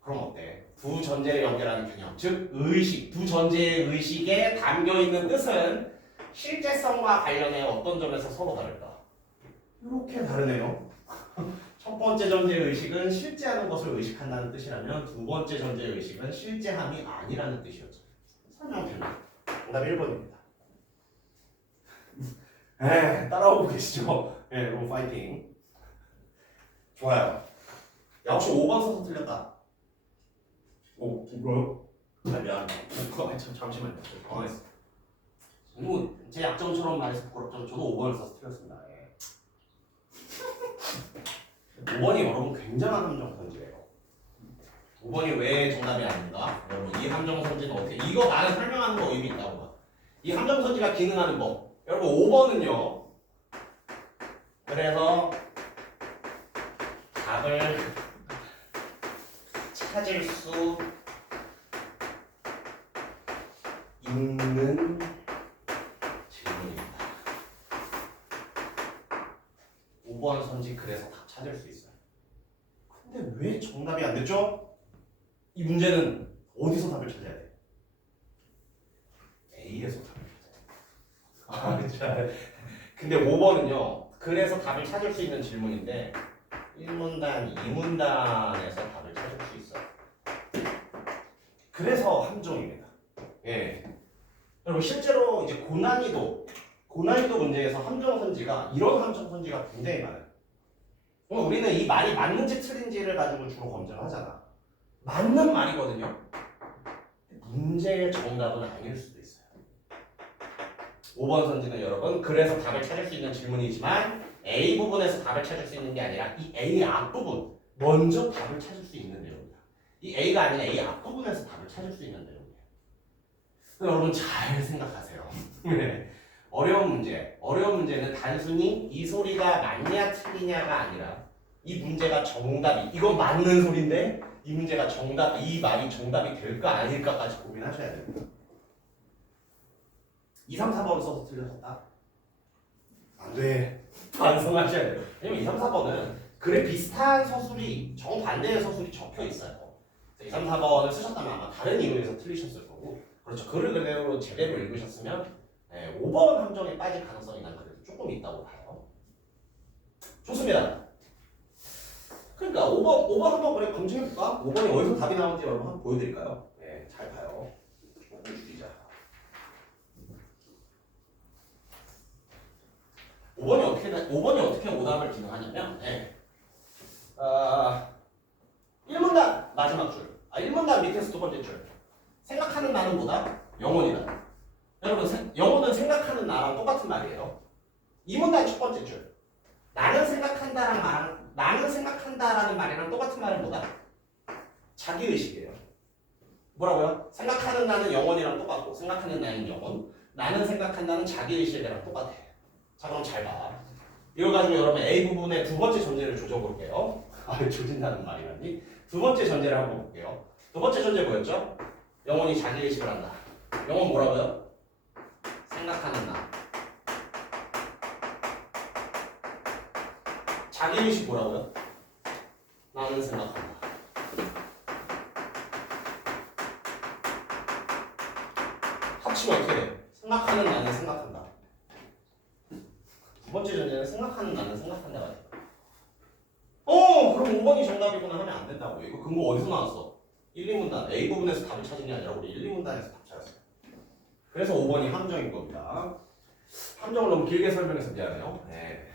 그럼 어때? 두 전제를 연결하는 개념, 즉 의식, 두 전제의 의식에 담겨있는 뜻은 실제성과 관련해 어떤 점에서 서로 다를까? 이렇게 다르네요. 첫 번째 전제의 의식은 실제하는 것을 의식한다는 뜻이라면 두 번째 전제의 의식은 실제함이 아니라는 뜻이었죠. 설명 됩니다. 정답 1번입니다. 따라오고 계시죠? 여러분 파이팅. 좋아요. 야, 혹시 5번 써서 틀렸다. 뭐요? 미안. 잠시만요. 당황했어. 제 약점처럼 말해서 부끄럽지만 저도 5번을 써서 틀렸습니다. 5번이 여러분 굉장한 함정 선지예요. 5번이 왜 정답이 아닌가? 여러분 이 함정 선지는 어떻게? 이거 나는 설명하는 거 의미 있다고 봐. 이 함정 선지가 기능하는 법. 여러분 5번은요. 그래서 답을 찾을 수 있는 질문입니다. 5번 선지 그래서 답 찾을 수 있어요. 근데 왜 정답이 안 됐죠? 이 문제는 어디서 답을 찾아야 돼? A에서 답을 찾아야 돼. 근데 5번은요. 그래서 답을 찾을 수 있는 질문인데 1문단, 2문단에서 답을 찾을 수 있어요. 그래서 함정입니다. 예. 여러분 실제로 이제 고난이도 문제에서 함정 선지가 이런 함정 선지가 굉장히 많아요. 우리는 이 말이 맞는지 틀린지를 가지고 주로 검증을 하잖아. 맞는 말이거든요. 문제의 정답은 아닐 수도 있어요. 5번 선지는 여러분 그래서 답을 찾을 수 있는 질문이지만 A 부분에서 답을 찾을 수 있는 게 아니라 이 A 앞부분 먼저 답을 찾을 수 있는 내용입니다. 이 A가 아니라 A 앞부분에서 답을 찾을 수 있는 내용이에요. 여러분 잘 생각하세요. 어려운 문제는 단순히 이 소리가 맞냐 틀리냐가 아니라 이 문제가 정답이 이건 맞는 소리인데 이 문제가 정답, 이 말이 정답이 될까 아닐까까지 고민하셔야 됩니다. 2, 3, 4번 써서 틀렸었다? 안 돼. 반성하셔야 돼요. 왜냐면 2, 3, 4번은 글에 비슷한 서술이 정반대의 서술이 적혀 있어요. 2, 3, 4번을 쓰셨다면 아마 다른 이유에서 틀리셨을 거고 그렇죠. 글을 그대로 제대로 읽으셨으면 5번 함정에 빠질 가능성이 난 그래도 조금 있다고 봐요. 좋습니다. 그러니까 5번 한번 그래 검증해볼까? 5번이 어디서 답이 나오는지 여러분 한번 보여드릴까요? 네, 잘 봐요. 조금 줄이자. 5번이 어떻게 오답을 기능하냐면 1문단 마지막 줄 1문단 밑에서 두 번째 줄 생각하는 나는 뭐다? 영혼이다. 여러분 영혼은 생각하는 나랑 똑같은 말이에요. 2문단 첫 번째 줄 나는 생각한다라는 말이랑 똑같은 말은 뭐다? 자기의식이에요. 뭐라고요? 생각하는 나는 영혼이랑 똑같고 생각하는 나는 영혼 나는 생각한다는 자기의식이랑 똑같아. 자 그럼 잘 봐. 이걸 가지고 여러분 A 부분의 두 번째 전제를 조져볼게요. 조진다는 말이라니. 두 번째 전제를 한번 볼게요. 두 번째 전제 뭐였죠? 영혼이 자기의식을 한다. 영혼 뭐라고요? 생각하는 나. 자기의식 뭐라고요? 나는 생각한다. 합치면 어떻게 돼? 생각하는 나는 생각한다. 두 번째 전제는 생각하는 나는 생각한다가 돼. 그럼 5번이 정답이구나 하면 안 된다고. 이거 근거 어디서 나왔어? 1, 2문단. A 부분에서 답을 찾은 게 아니라 우리 1, 2문단에서 답 찾았어요. 그래서 5번이 함정인 겁니다. 함정을 너무 길게 설명해서 미안해요. 네.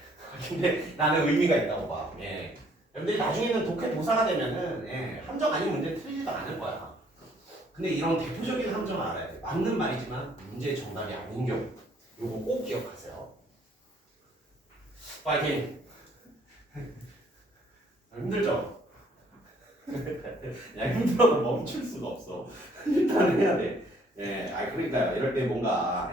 근데 나는 의미가 있다고 봐. 예. 여러분들이 나중에는 독해 도사가 되면은 함정 아닌 문제 틀리지도 않을 거야. 근데 이런 대표적인 함정을 알아야 돼. 맞는 말이지만 문제의 정답이 아닌 경우. 요거 꼭 기억하세요. 파이팅! 힘들죠? 야, 힘들어도 멈출 수가 없어. 일단 해야 돼. 그러니까요. 이럴 때 뭔가,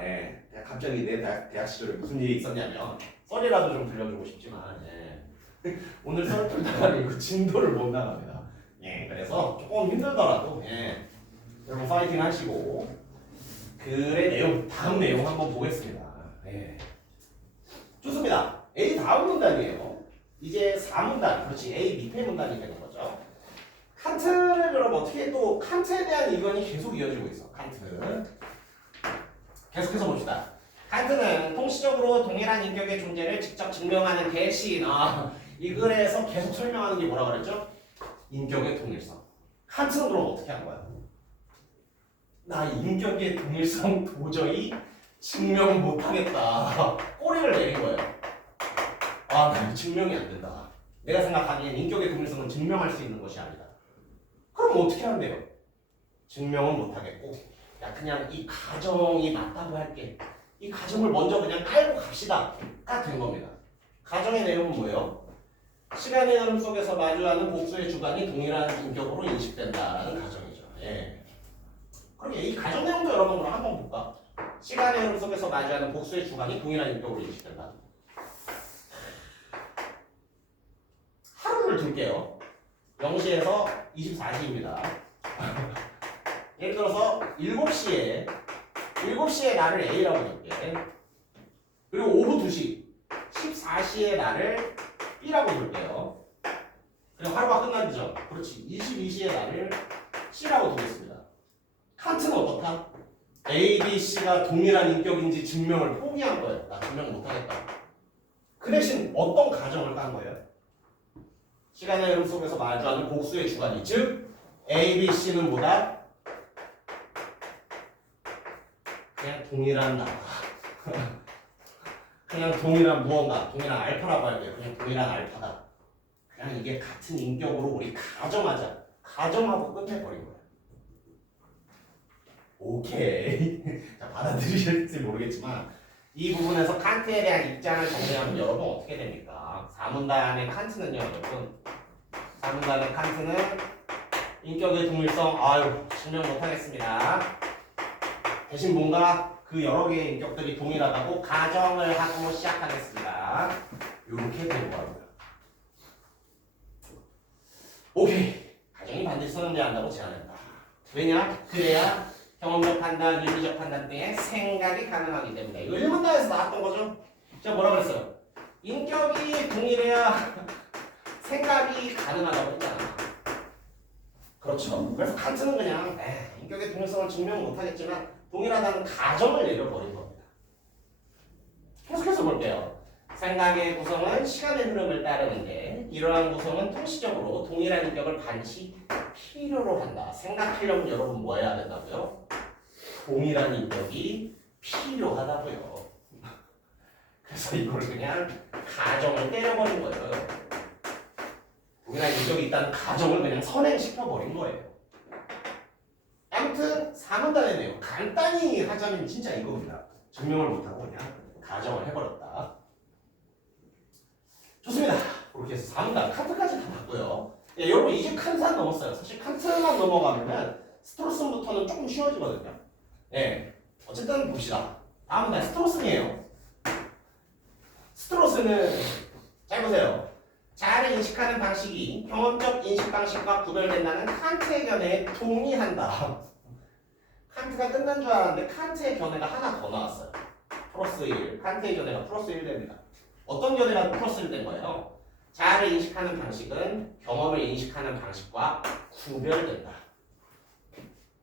갑자기 내 대학 시절에 무슨 일이 있었냐면, 썰이라도 좀 들려주고 싶지만, 오늘 썰 풀다가 이거 진도를 못 나갑니다. 그래서 조금 힘들더라도, 여러분 파이팅 하시고, 글의 내용, 다음 내용 한번 보겠습니다. 좋습니다. A 다음 문단이에요. 이제 4문단, 그렇지. A 밑에 문단이 되는 거죠. 칸트를 여러분 어떻게 또 칸트에 대한 이론이 계속 이어지고 있어. 칸트. 계속해서 봅시다. 칸트는 통시적으로 동일한 인격의 존재를 직접 증명하는 대신 이 글에서 계속 설명하는 게 뭐라 그랬죠? 인격의 동일성. 칸트는 그럼 어떻게 한 거야? 나 인격의 동일성 도저히 증명 못하겠다. 꼬리를 내린 거예요. 나 증명이 안 된다. 내가 생각하기엔 인격의 동일성은 증명할 수 있는 것이 아니다. 그럼 어떻게 한대요? 증명은 못하겠고 그냥 이 가정이 맞다고 할게. 이 가정을 먼저 그냥 깔고 갑시다. 가 된 겁니다. 가정의 내용은 뭐예요? 시간의 흐름 속에서 마주하는 복수의 주관이 동일한 인격으로 인식된다라는 가정이죠. 그럼 이 가정 내용도 여러분 그럼 한번 볼까? 시간의 시간의 흐름 속에서 마주하는 복수의 주관이 동일한 인격으로 인식된다. 하루를 둘게요. 0시에서 24시입니다. 예를 들어서 7시에 나를 A라고 둘게. 그리고 오후 2시 14시에 나를 B라고 둘게요. 그리고 하루가 끝나죠. 그렇지. 22시에 나를 C라고 두겠습니다. 칸트는 어떻다? A, B, C가 동일한 인격인지 증명을 포기한 거예요. 나 증명 못하겠다. 그 대신 어떤 가정을 깐 거예요? 시간의 흐름 속에서 마주하는 복수의 주관이, 즉 A, B, C는 뭐다? 그냥 동일한 나다. 그냥 동일한 무언가, 동일한 알파라고 할게요. 그냥 동일한 알파다. 그냥 이게 같은 인격으로 우리 가정하자. 가정하고 끝내버린 거예요. 오케이. 자, 받아들이실지 모르겠지만 이 부분에서 칸트에 대한 입장을 정리하면 여러분 어떻게 됩니까? 사문단의 칸트는요, 여러분. 사문단의 칸트는 인격의 동일성, 증명 못하겠습니다. 대신 뭔가 그 여러 개의 인격들이 동일하다고 가정을 하고 시작하겠습니다. 이렇게 되는 겁니다. 오케이. 가정이 반드시 선언돼야 한다고 제안했다. 왜냐? 그래야 경험적 판단, 윤리적 판단 등의 생각이 가능하기 때문에. 이거 1문단에서 나왔던 거죠? 제가 뭐라 그랬어요? 인격이 동일해야 생각이 가능하다고 했잖아. 그렇죠. 그래서 칸트는 그냥 인격의 동일성을 증명 못하겠지만 동일하다는 가정을 내려버린 겁니다. 계속해서 볼게요. 생각의 구성은 시간의 흐름을 따르는데 이러한 구성은 통시적으로 동일한 인격을 반드시 필요로 한다. 생각하려면 여러분 뭐 해야 된다고요? 동일한 인격이 필요하다고요. 그래서 이걸 그냥 가정을 때려버린 거예요. 동일한 인격이 있다는 가정을 그냥 선행시켜버린 거예요. 아무튼 4문단의 내용 간단히 하자면 진짜 이겁니다. 증명을 못하고 그냥 가정을 해버렸다. 좋습니다. 그렇게 해서 4문단 칸트까지 다 봤고요. 여러분 이제 칸트만 넘었어요. 사실 칸트만 넘어가면 스트로슨부터는 조금 쉬워지거든요. 어쨌든 봅시다. 다음 문단 스트로슨이에요. 스트로슨은 잘 보세요. 자아를 인식하는 방식이 경험적 인식 방식과 구별된다는 칸트의 견해에 동의한다. 칸트가 끝난 줄 알았는데 칸트의 견해가 하나 더 나왔어요. 플러스 1. 칸트의 견해가 플러스 1 됩니다. 어떤 견해가 플러스 1 된 거예요? 자아를 인식하는 방식은 경험을 인식하는 방식과 구별된다.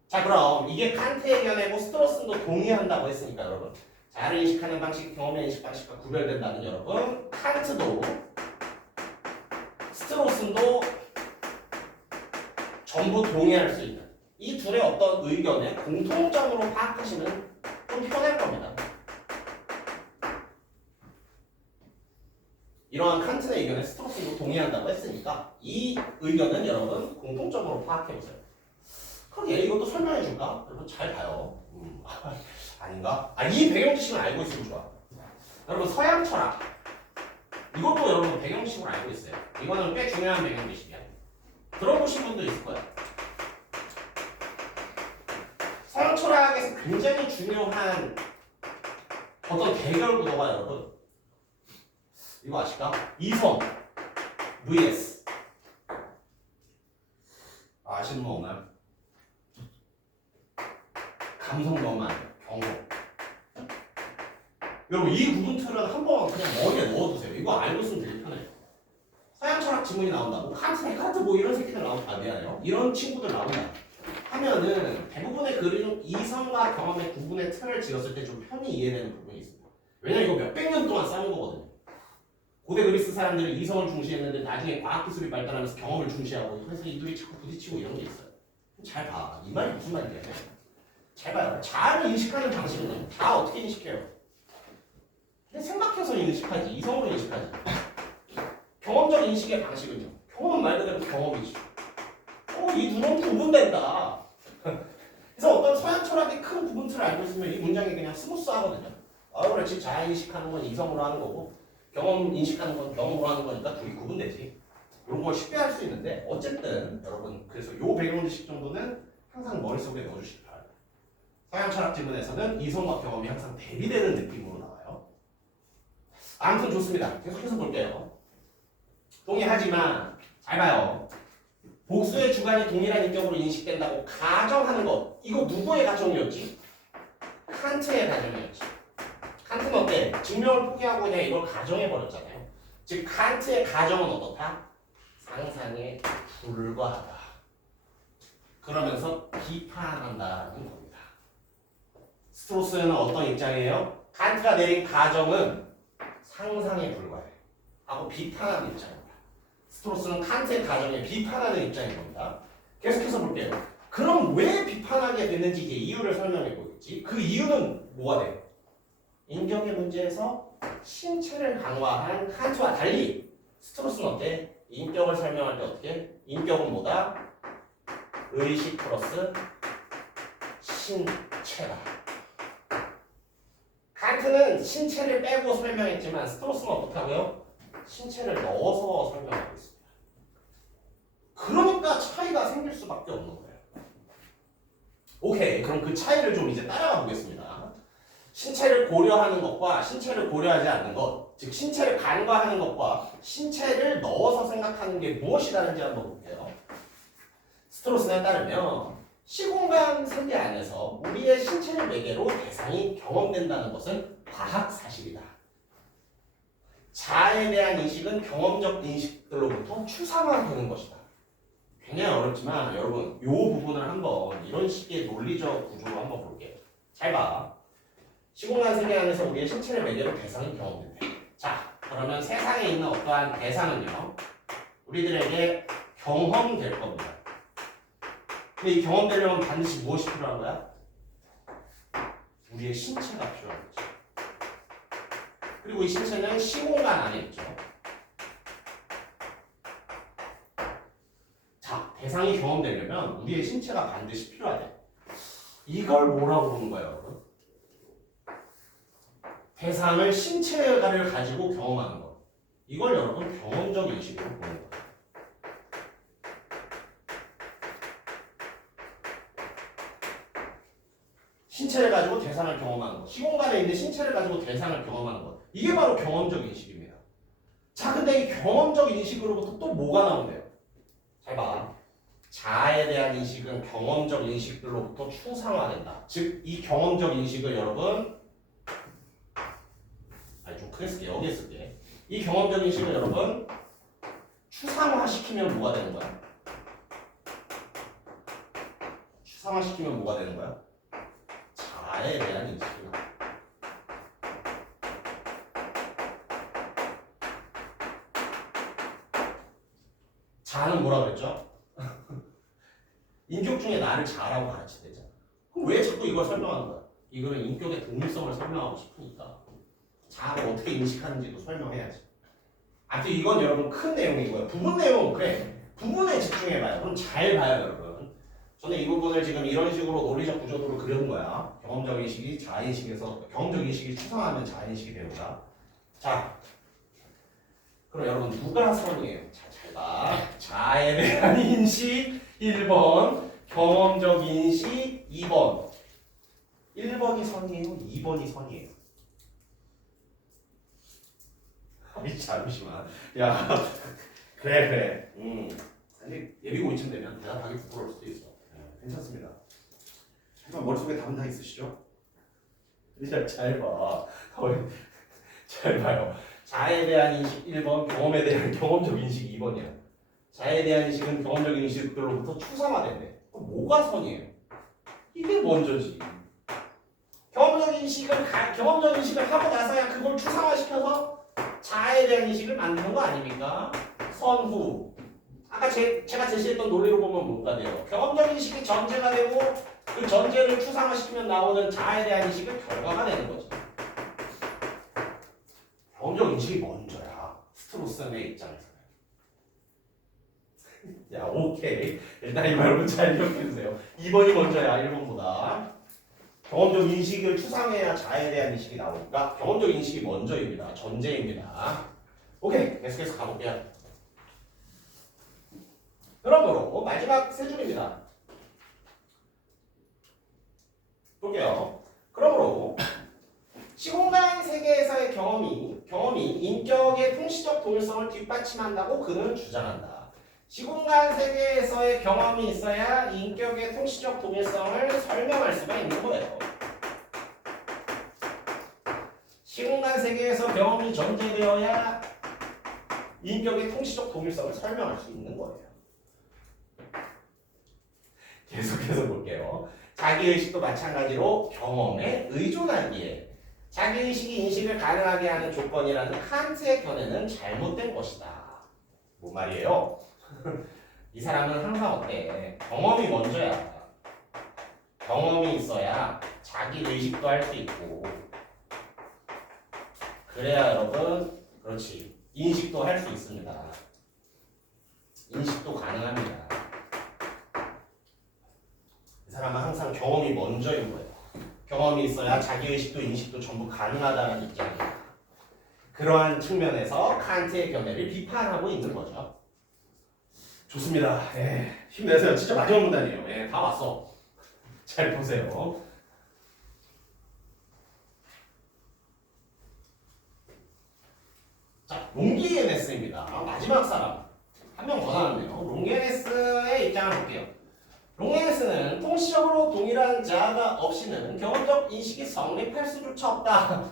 자, 그럼 이게 칸트의 견해고 스트로슨도 동의한다고 했으니까 여러분, 자아를 인식하는 방식, 경험의 인식 방식과 구별된다는 여러분, 칸트도 스트로슨도 전부 동의할 수 있는 이 둘의 어떤 의견의 공통점으로 파악하시면 좀 편할 겁니다. 이러한 칸트의 의견에 스트로슨도 동의한다고 했으니까 이 의견은 여러분 공통점으로 파악해보세요. 그럼 얘 이것도 설명해줄까? 여러분 잘 봐요. 아닌가? 이 배경 지식을 알고 있으면 좋아. 여러분 서양 철학 이것도 여러분 배경 지식을 알고 있어요. 이거는 꽤 중요한 배경 지식이야. 들어보신 분도 있을 거야. 서양 철학에서 굉장히 중요한 어떤 대결 구도가 여러분 이거 아실까? 이성 vs 아시는 분 없나요? 감성 너무 안 돼요. 경험. 여러분 이 구분 틀은 한번 그냥 머리에 넣어두세요. 이거 알고 있으면 되게 편해요. 서양 철학 지문이 나온다. 뭐 칸트, 데카르트 뭐 이런 새끼들 나온다. 미안해요. 이런 친구들 나온다. 하면은 대부분의 그림 이성과 경험의 구분의 틀을 지었을 때 좀 편히 이해되는 부분이 있습니다. 왜냐면 이거 몇백 년 동안 쌓은 거거든요. 고대 그리스 사람들은 이성을 중시했는데 나중에 과학기술이 발달하면서 경험을 중시하고 그래서 이 둘이 자꾸 부딪히고 이런 게 있어요. 잘 봐. 이 말이 무슨 말이냐. 잘 봐요. 자아를 인식하는 방식은 다 어떻게 인식해요? 그냥 생각해서 인식하지. 이성으로 인식하지. 경험적 인식의 방식은요. 경험은 말 그대로 경험이지. 이 둘은 구분된다. 그래서 어떤 서양 철학의 큰 구분틀을 알고 있으면 이 문장이 그냥 스무스하거든요. 그렇지. 자아 인식하는 건 이성으로 하는 거고 경험 인식하는 건 경험으로 하는 거니까 둘이 구분되지. 이런 걸 쉽게 할 수 있는데 어쨌든 여러분 그래서 요 배경 지식 정도는 항상 머릿속에 넣어주시기 바랍니다. 서양 철학 지문에서는 이성과 경험이 항상 대비되는 느낌으로 나와요. 아무튼 좋습니다. 계속해서 볼게요. 동의하지만 잘 봐요. 복수의 주관이 동일한 인격으로 인식된다고 가정하는 것. 이거 누구의 가정이었지? 칸트의 가정이었지. 칸트는 어때? 증명을 포기하고 그냥 이걸 가정해버렸잖아요. 즉 칸트의 가정은 어떻다? 상상에 불과하다. 그러면서 비판한다는 겁니다. 스트로스는 어떤 입장이에요? 칸트가 내린 가정은 상상에 불과해. 하고 비판하는 입장입니다. 스트로스는 칸트의 가정에 비판하는 입장인 겁니다. 계속해서 볼게요. 그럼 왜 비판하게 됐는지 이제 이유를 설명해 보겠지. 그 이유는 뭐가 돼요? 인격의 문제에서 신체를 강화한 칸트와 달리 스트로스는 어때? 인격을 설명할 때 어떻게? 인격은 뭐다? 의식 플러스 신체다. 칸트는 신체를 빼고 설명했지만 스트로스는 어떻다고요? 신체를 넣어서 설명하고 있습니다. 그러니까 차이가 생길 수밖에 없는 거예요. 오케이, 그럼 그 차이를 좀 이제 따라가 보겠습니다. 신체를 고려하는 것과 신체를 고려하지 않는 것, 즉 신체를 간과하는 것과 신체를 넣어서 생각하는 게 무엇이 다른지 한번 볼게요. 스트로스에 따르면 시공간 세계 안에서 우리의 신체를 매개로 대상이 경험된다는 것은 과학 사실이다. 자아에 대한 인식은 경험적 인식들로부터 추상화되는 것이다. 굉장히 어렵지만 여러분 이 부분을 한번 이런 식의 논리적 구조로 한번 볼게요. 잘 봐. 시공간 세계 안에서 우리의 신체를 매개로 대상이 경험된대. 자, 그러면 세상에 있는 어떠한 대상은요 우리들에게 경험될 겁니다. 근데 이 경험되려면 반드시 무엇이 필요한 거야? 우리의 신체가 필요한 거죠. 그리고 이 신체는 시공간 안에 있죠. 자, 대상이 경험되려면 우리의 신체가 반드시 필요하대. 이걸 뭐라고 부르는 거예요, 여러분? 대상을 신체를 가지고 경험하는 것. 이걸 여러분 경험적 인식으로 보는 거예요. 신체를 가지고 대상을 경험하는 것. 시공간에 있는 신체를 가지고 대상을 경험하는 것. 이게 바로 경험적 인식입니다. 자, 근데 이 경험적 인식으로부터 또 뭐가 나온대요? 잘 봐. 자아에 대한 인식은 경험적 인식들로부터 추상화된다. 즉, 이 경험적 인식을 여러분 좀 크게 쓸게. 여기에 쓸게. 이 경험적 인식을 여러분 추상화시키면 뭐가 되는 거야? 추상화시키면 뭐가 되는 거야? 자아에 대한 인식이 나와. 자아는 뭐라 그랬죠? 인격 중에 나를 자아라고 가르치대잖아. 그럼 왜 자꾸 이걸 설명하는 거야? 이거는 인격의 독립성을 설명하고 싶으니까. 자아를 어떻게 인식하는지도 설명해야지. 아무튼 이건 여러분 큰 내용이고요. 부분 내용 그래. 부분에 집중해봐요. 그럼 잘 봐요, 여러분. 저는 이 부분을 지금 이런 식으로 논리적 구조도로 그려둔 거야. 경험적 인식이 자아인식에서 경험적 인식이 추상하면 자아인식이 되는구나. 자, 그럼 여러분 누가 선이에요? 잘 봐. 자아에 대한 인식 1번, 경험적 인식 2번. 1번이 선이에요? 2번이 선이에요? 잠시만. 야, 그래. 근데 예비고 이쯤 되면 대답하기 부끄러울 수도 있어. 괜찮습니다. 하지만 머릿속에 답은 다 있으시죠? 잘 봐. 잘 봐요. 자아에 대한 인식 1번, 경험에 대한 경험적 인식 2번이야. 자아에 대한 인식은 경험적 인식들로부터 추상화된대. 뭐가 선이에요? 이게 먼저지. 경험적 인식을 하고 나서야 그걸 추상화시켜서 자아에 대한 인식을 만드는 거 아닙니까? 선후. 아까 제가 제시했던 논리로 보면 뭐가 돼요? 경험적 인식이 전제가 되고 그 전제를 추상화시키면 나오는 자아에 대한 인식은 결과가 되는 거죠. 경험적 인식이 먼저야. 스트로스의 입장에서는. 야, 오케이. 일단 이 말은 잘 기억해주세요. 2번이 먼저야, 1번보다. 경험적 인식을 추상해야 자아에 대한 인식이 나오니까 경험적 인식이 먼저입니다. 전제입니다. 오케이, 계속해서 가볼게요. 그러므로 마지막 세 줄입니다. 볼게요. 그러므로 시공간 세계에서의 경험이 인격의 통시적 동일성을 뒷받침한다고 그는 주장한다. 시공간 세계에서의 경험이 있어야 인격의 통시적 동일성을 설명할 수가 있는 거예요. 시공간 세계에서 경험이 전제되어야 인격의 통시적 동일성을 설명할 수 있는 거예요. 계속해서 볼게요. 자기의식도 마찬가지로 경험에 의존하기에 자기의식이 인식을 가능하게 하는 조건이라는 칸트의 견해는 잘못된 것이다. 뭔 말이에요? 이 사람은 항상 어때? 경험이 먼저야. 경험이 있어야 자기의식도 할 수 있고 그래야 여러분 그렇지 인식도 할 수 있습니다. 인식도 가능합니다. 이 사람은 항상 경험이 먼저인 거예요. 경험이 있어야 자기의식도 인식도 전부 가능하다는 입장이에요. 그러한 측면에서 칸트의 견해를 비판하고 있는 거죠. 좋습니다. 힘내세요. 진짜 마지막 문단이에요. 다 왔어. 잘 보세요. 자, 롱기에네스입니다. 마지막 사람. 한 명 더 나왔네요. 롱기에네스의 입장을 볼게요. 롱기에네스는 통시적으로 동일한 자아가 없이는 경험적 인식이 성립할 수조차 없다.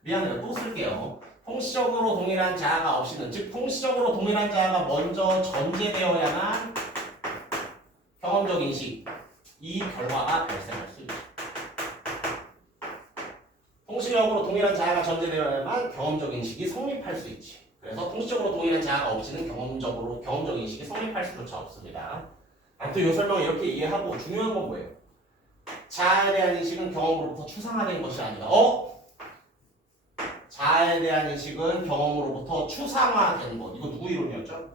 미안해요. 또 쓸게요. 통시적으로 동일한 자아가 없이는, 즉 통시적으로 동일한 자아가 먼저 전제되어야만 경험적 인식, 이 결과가 발생할 수 있다. 통시적으로 동일한 자아가 전제되어야만 경험적 인식이 성립할 수 있지. 그래서 통시적으로 동일한 자아가 없이는 경험적 인식이 성립할 수조차 없습니다. 아무튼 이 설명을 이렇게 이해하고 중요한 건 뭐예요? 자아에 대한 인식은 경험으로부터 추상화된 것이 아니다. 자아에 대한 인식은 경험으로부터 추상화된 것. 이거 누구 이론이었죠?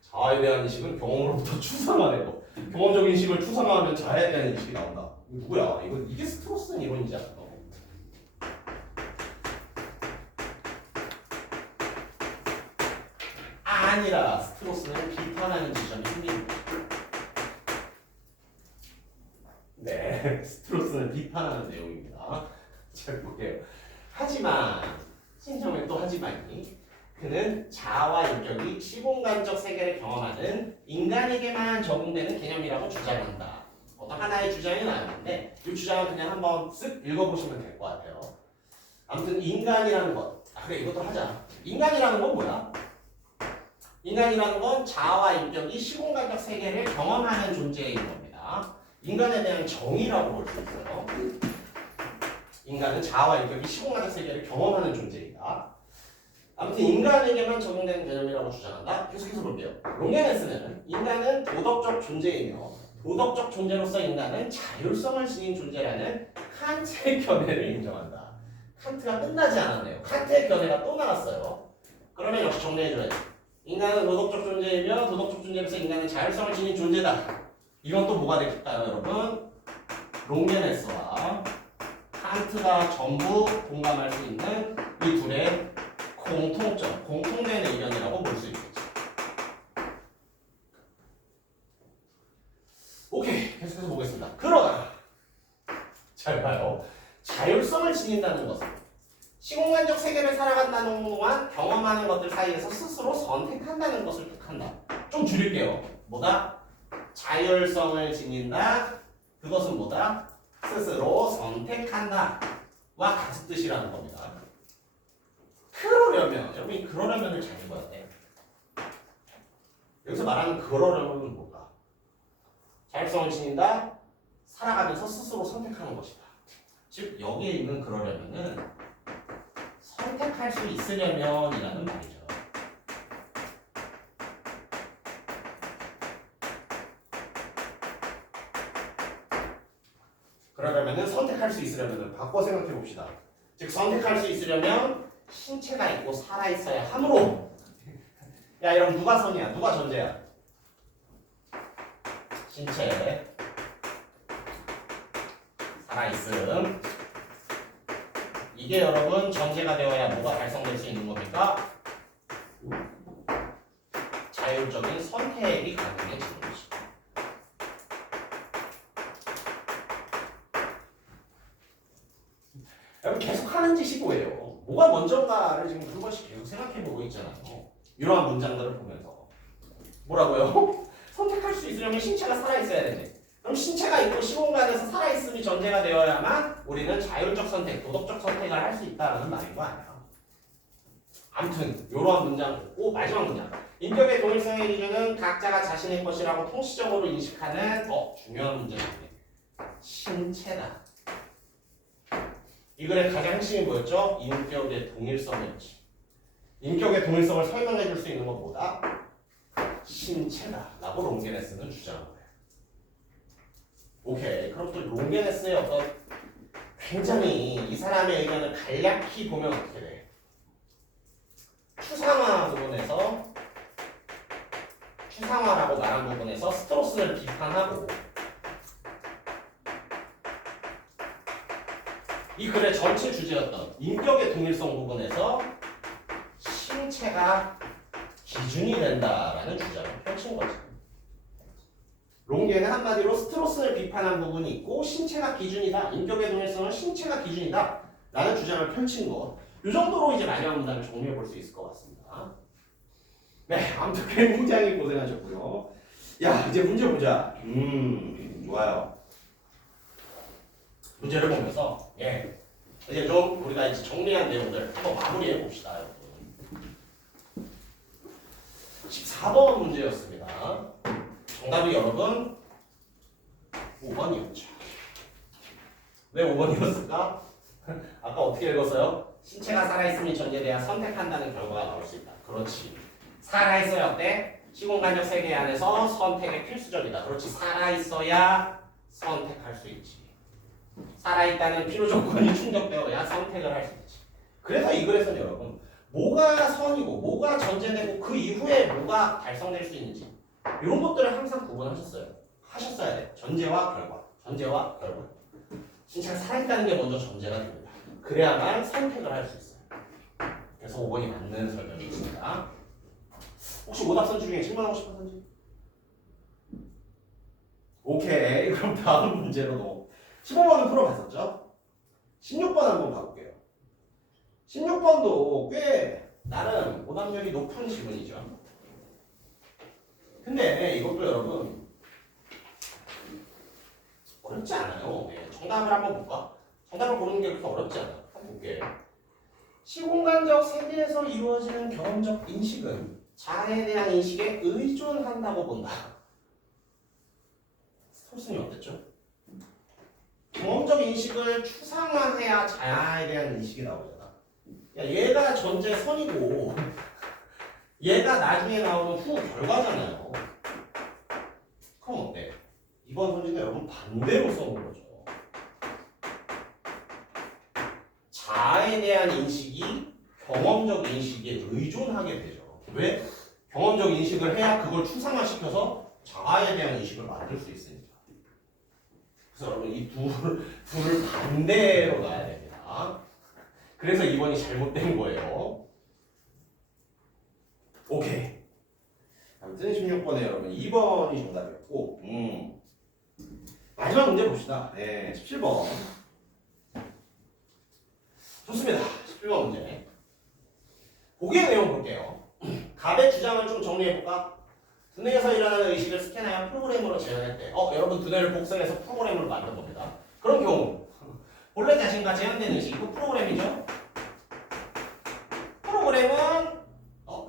자아에 대한 인식은 경험으로부터 추상화된 것. 경험적 인식을 추상화하면 자아에 대한 인식이 나온다. 이거 누구야? 이게 스트로슨 이론이지 않나? 아니라 스트로스는 비판하는 지점이 생깁니다. 네, 스트로스는 비판하는 내용입니다. 잘 볼게요. 하지만 신정은 또 하지만이 그는 자아와 인격이 시공간적 세계를 경험하는 인간에게만 적용되는 개념이라고 주장한다. 어떤 하나의 주장이 나왔는데 이 주장은 그냥 한번 쓱 읽어보시면 될 것 같아요. 아무튼 인간이라는 것, 그래 이것도 하자. 인간이라는 건 뭐야? 인간이라는 건 자아와 인격이 시공간적 세계를 경험하는 존재인 겁니다. 인간에 대한 정의라고 볼 수 있어요. 인간은 자아와 인격이 시공간적 세계를 경험하는 존재이다. 아무튼 인간에게만 적용되는 개념이라고 주장한다. 계속해서 볼게요. 롱게네스는 인간은 도덕적 존재이며 도덕적 존재로서 인간은 자율성을 지닌 존재라는 칸트의 견해를 인정한다. 칸트가 끝나지 않았네요. 칸트의 견해가 또 나왔어요. 그러면 역시 정리해줘야지. 인간은 도덕적 존재이며 도덕적 존재로서 인간은 자율성을 지닌 존재다. 이건 또 뭐가 될까요, 여러분? 롱게네스와 칸트가 전부 공감할 수 있는 이 둘의 공통점, 공통된 의견이라고 볼 수 있겠죠. 오케이, 계속해서 보겠습니다. 그러나 잘 봐요. 자율성을 지닌다는 것은 시공간적 세계를 살아간다는 동안 경험하는 것들 사이에서 스스로 선택한다는 것을 뜻한다. 좀 줄일게요. 뭐다? 자율성을 지닌다. 그것은 뭐다? 스스로 선택한다. 와 같은 뜻이라는 겁니다. 그러려면, 여러분이 그러려면을 잘 읽어야 돼. 여기서 말하는 그러려면은 뭘까? 자율성을 지닌다. 살아가면서 스스로 선택하는 것이다. 즉 여기에 있는 그러려면은 선택할 수 있으려면이라는 말이죠. 그러려면은 선택할 수 있으려면은 바꿔 생각해 봅시다. 즉 선택할 수 있으려면 신체가 있고 살아 있어야 하므로. 야 이러면 누가 선이야? 누가 전제야? 신체 살아 있음. 이게 여러분 전제가 되어야 뭐가 달성될 수 있는 겁니까? 자율적인 선택이 가능해지는 것입니다. 여러분 계속 하는 짓이 뭐예요? 뭐가 먼저인가를 지금 한 번씩 계속 생각해보고 있잖아요. 이러한 문장들을 보면서 뭐라고요? 선택할 수 있으려면 신체가 살아있어야 되지. 그럼 신체가 있고 시공간에서 살아있음이 전제가 되어야만 우리는 자율적 선택, 도덕적 선택을 할 수 있다는 말인 거 아니야. 아무튼 이러한 문장, 마지막 문장. 인격의 동일성의 기준은 각자가 자신의 것이라고 통시적으로 인식하는 중요한 문제입니다. 신체다. 이 글의 가장 핵심이 뭐였죠? 인격의 동일성이었지. 인격의 동일성을 설명해 줄 수 있는 건 뭐다? 신체다 라고 롱게네스는 주장한 거예요. 오케이. 그럼 또 롱게네스의 어떤 굉장히 이 사람의 의견을 간략히 보면 어떻게 돼? 추상화 부분에서 추상화라고 말한 부분에서 스트로스를 비판하고 이 글의 전체 주제였던 인격의 동일성 부분에서 신체가 기준이 된다라는 주장을 펼친 거죠. 롱게는 한마디로 스트로스를 비판한 부분이 있고 신체가 기준이다. 인격의 동일성은 신체가 기준이다. 라는 주장을 펼친 것. 이 정도로 이제 마지막 문단을 정리해 볼 수 있을 것 같습니다. 네, 아무튼 굉장히 고생하셨고요. 야, 이제 문제 보자. 좋아요. 문제를 보면서 이제 좀 우리가 이제 정리한 내용들 한번 마무리해 봅시다, 여러분. 14번 문제였습니다. 정답이 여러분 5번이었죠. 왜 5번이었을까? 아까 어떻게 읽었어요? 신체가 살아있음이 전제돼야 선택한다는 결과가 나올 수 있다. 그렇지. 살아있어야 어때? 시공간적 세계 안에서 선택이 필수적이다. 그렇지. 살아있어야 선택할 수 있지. 살아있다는 필요 조건이 충족되어야 선택을 할 수 있지. 그래서 이 글에서는 여러분 뭐가 선이고 뭐가 전제되고 그 이후에 뭐가 달성될 수 있는지 이런 것들을 항상 구분하셨어야 돼요. 전제와 결과. 전제와 결과. 신체가 살아있다는 게 먼저 전제가 됩니다. 그래야만 선택을 할 수 있어요. 그래서 5번이 맞는 설명이 있습니다. 혹시 오답 선지 중에 질문하고 싶은 선지? 오케이. 그럼 다음 문제로 15번은 풀어봤었죠? 16번 한번 봐볼게요. 16번도 꽤 나름 오답률이 높은 질문이죠. 근데 이것도 여러분 어렵지 않아요. 정답을 한번 볼까? 정답을 고르는 게 그렇게 어렵지 않아. 한번 볼게요. 시공간적 세계에서 이루어지는 경험적 인식은 자아에 대한 인식에 의존한다고 본다. 스토슨이 어땠죠? 경험적 인식을 추상화해야 자아에 대한 인식이 나오잖아. 야, 얘가 전제 선이고 얘가 나중에 나오는 후 결과잖아요. 그럼 어때? 이번 문제는 여러분 반대로 써본 거죠. 자아에 대한 인식이 경험적 인식에 의존하게 되죠. 왜? 경험적 인식을 해야 그걸 추상화시켜서 자아에 대한 인식을 만들 수 있으니까. 그래서 여러분 이 둘을 반대로 놔야 됩니다. 그래서 2번이 잘못된 거예요. 오케이. 아무튼 16번에 여러분 2번이 정답이었고 마지막 문제 봅시다. 네, 17번. 좋습니다. 17번 문제. 보기의 내용 볼게요. 갑의 주장을 좀 정리해볼까? 두뇌에서 일어나는 의식을 스캔하여 프로그램으로 재현할 때 여러분 두뇌를 복사해서 프로그램으로 만든 겁니다. 그런 경우 본래 자신과 재현된 의식, 이거 프로그램이죠? 프로그램은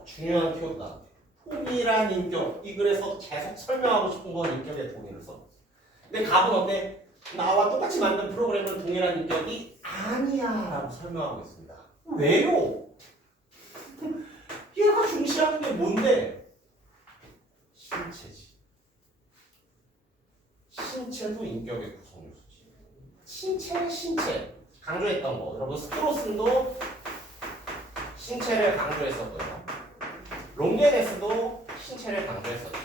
중요한 키워드다. 동일한 인격. 이 글에서 계속 설명하고 싶은 건 인격의 동일을 써. 근데 갑은 어때? 나와 똑같이 만든 프로그램은 동일한 인격이 아니야 라고 설명하고 있습니다. 왜요? 얘가 중시하는 게 뭔데? 신체지. 신체도 인격의 구성 요소지. 신체는 신체. 강조했던 거. 여러분 스트로슨도 신체를 강조했었고요. 롱게네스도 신체를 강조했었죠.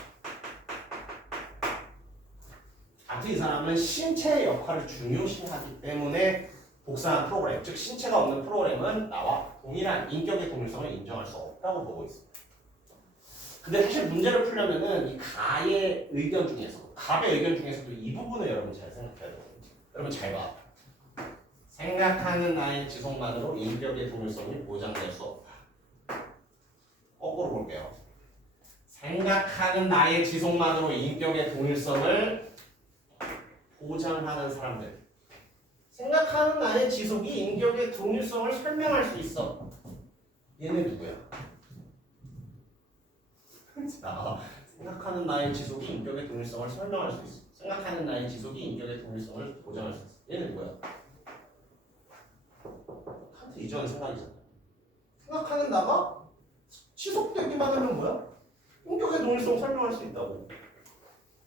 아무튼 이 사람은 신체의 역할을 중요시하기 때문에 복사한 프로그램, 즉 신체가 없는 프로그램은 나와 동일한 인격의 동일성을 인정할 수 없다고 보고 있습니다. 근데 사실 문제를 풀려면은 이 갑의 의견 중에서도 이 부분을 여러분 잘 생각해야 돼요. 여러분 잘 봐. 생각하는 나의 지속만으로 인격의 동일성이 보장될 수 없다. 거꾸로 볼게요. 생각하는 나의 지속만으로 인격의 동일성을 보장하는 사람들. 생각하는 나의 지속이 인격의 동일성을 설명할 수 있어. 얘는 누구야? 생각하는 나의 지속이 인격의 동일성을 설명할 수 있어. 생각하는 나의 지속이 인격의 동일성을 보장할 수 있어. 얘는 누구야? 칸트 이전 생각이잖아. 생각하는 나가 지속되기만 하면 뭐야? 인격의 동일성을 설명할 수 있다고.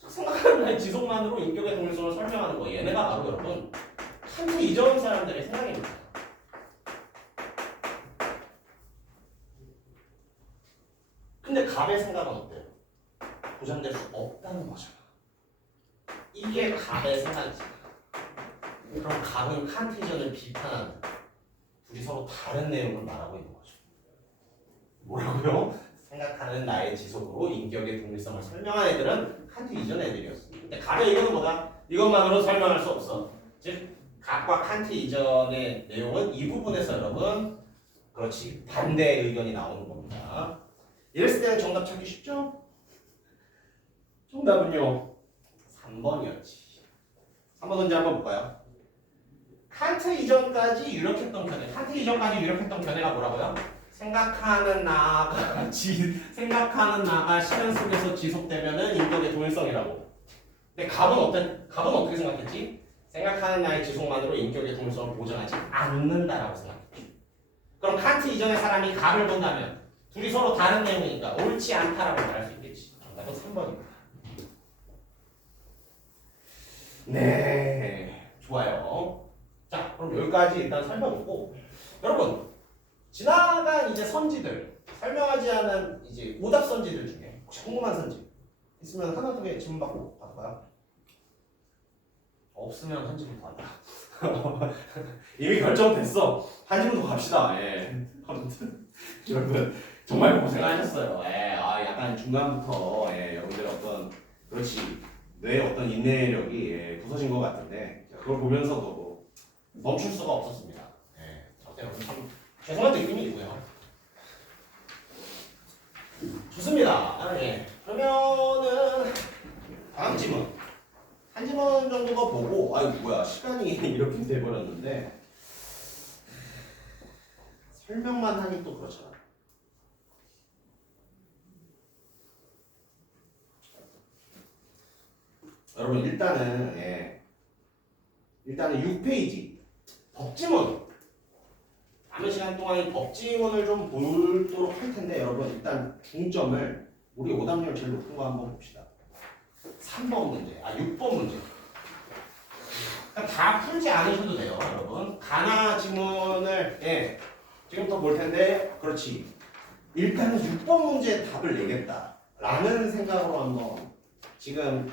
생각하는 나의 지속만으로 인격의 동일성을 설명하는 거. 얘네가 바로 여러분 칸트 이전 사람들의 생각입니다. 근데 갑의 생각은 어때요? 보장될 수 없다는 거잖아. 이게 갑의 생각이잖아. 그럼 갑은 칸트 이전을 비판하는 둘이 서로 다른 내용을 말하고 있는 거죠. 뭐라고요? 생각하는 나의 지속으로 인격의 동일성을 설명한 애들은 칸트 이전 애들이었어. 근데 갑의 이거는 뭐다? 이것만으로 설명할 수 없어. 즉 갑과 칸트 이전의 내용은 이 부분에서 여러분 그렇지 반대 의견이 나오는 겁니다. 이랬을 때는 정답 찾기 쉽죠? 정답은요 3번이었지. 3번 문제 한번 볼까요? 칸트 이전까지 유력했던 견해. 칸트 이전까지 유력했던 견해가 뭐라고요? 생각하는 나가 시간 속에서 지속되면은 인격의 동일성이라고. 근데 갑은 어떻게 생각했지? 생각하는 나의 지속만으로 인격의 동일성을 보장하지 않는다라고 생각했지. 그럼 칸트 이전의 사람이 갑을 본다면 둘이 서로 다른 내용이니까 옳지 않다라고 말할 수 있겠지. 정답은 3번입니다. 네, 좋아요. 자, 그럼 여기까지 일단 살펴보고 여러분 지나간 이제 선지들 설명하지 않은 이제 오답 선지들 중에 혹시 궁금한 선지 있으면 하나 두 개 질문 받고 받을까요? 없으면 한 질문 더 한다. 이미 결정됐어. 한 질문 더 갑시다. 예. 아무튼 여러분 정말 고생하셨어요. 예. 약간 중간부터 여러분들 어떤 그렇지 뇌 어떤 인내력이 부서진 것 같은데 그걸 보면서도 멈출 수가 없었습니다. 예. 어때요? 참 죄송한 느낌이고요. 좋습니다. 예. 그러면은 다음 질문 한 질문 정도가 보고 아이고 뭐야 시간이 이렇게 돼버렸는데 설명만 하니 또 그렇잖아. 여러분 일단은 6페이지 법지문 남은 시간 동안 이 법지문을 좀 보도록 할 텐데 여러분 일단 중점을 우리 오답률 제일 높은 거 한번 봅시다. 3번 문제, 6번 문제. 다 풀지 않으셔도 돼요, 여러분. 가나 지문을 지금부터 볼 텐데, 그렇지. 일단은 6번 문제의 답을 내겠다라는 생각으로 한번 지금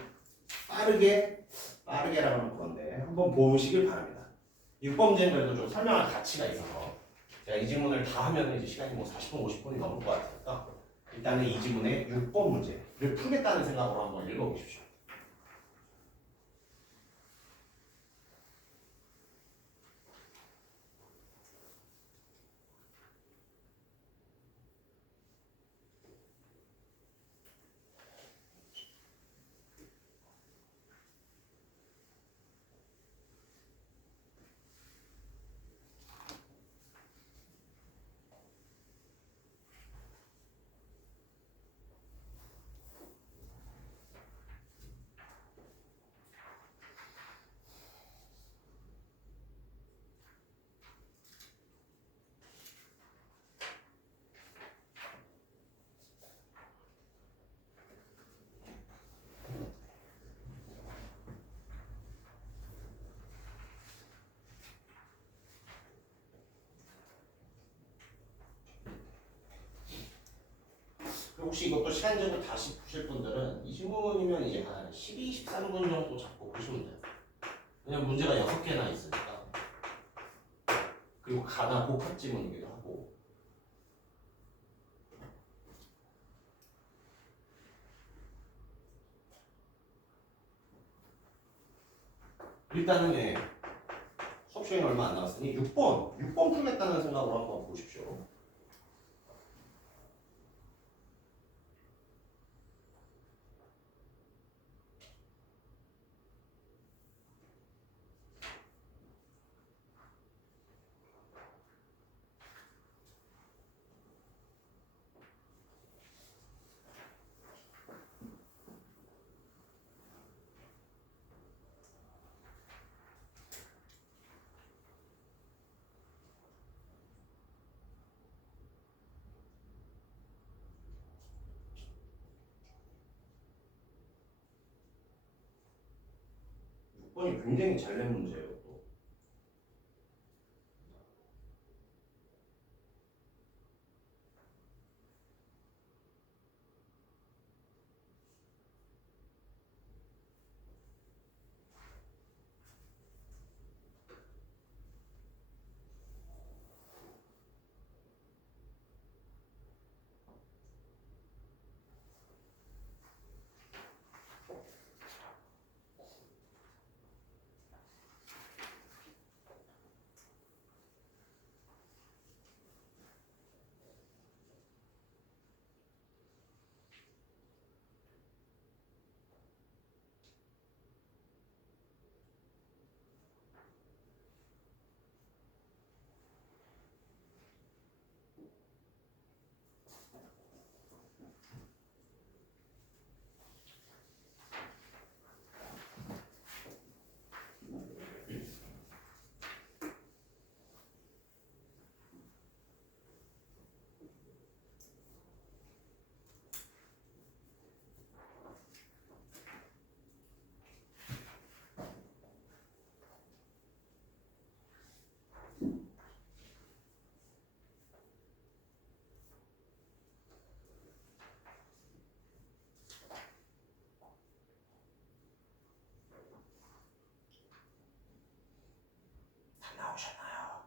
빠르게라고 하는 건데 한번 보시길 바랍니다. 6번 문제는 그래도 좀 설명할 가치가 있어서 제가 이 질문을 다 하면 이제 시간이 뭐 40분, 50분이 넘을 것 같으니까 일단은 이 지문의 6번 문제를 풀겠다는 생각으로 한번 읽어보십시오. 혹시 이것도 시간적으로 다시 보실 분들은 이 질문이면 이제 한 12, 13분 정도 잡고 보시면 돼요. 왜냐면 문제가 6개나 있으니까. 그리고 가나 복합 지문이기도 하고. 일단은 수업 시행이 얼마 안 남았으니 6번 풀겠다는 생각으로 한번 보십시오. 번이 굉장히 잘 낸 문제예요. 또. 다 나오셨나요?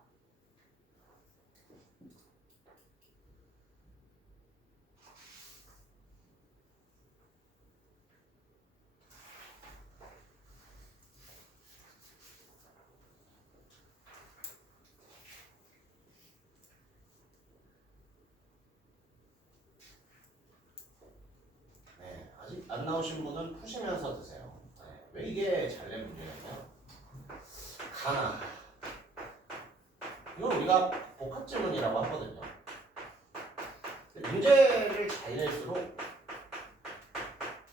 네, 아직 안 나오신 분은 푸시면서 드세요. 네, 왜 이게 잘 낸 문제냐면 가나 이걸 우리가 복합 질문이라고 하거든요. 문제를 잘 낼수록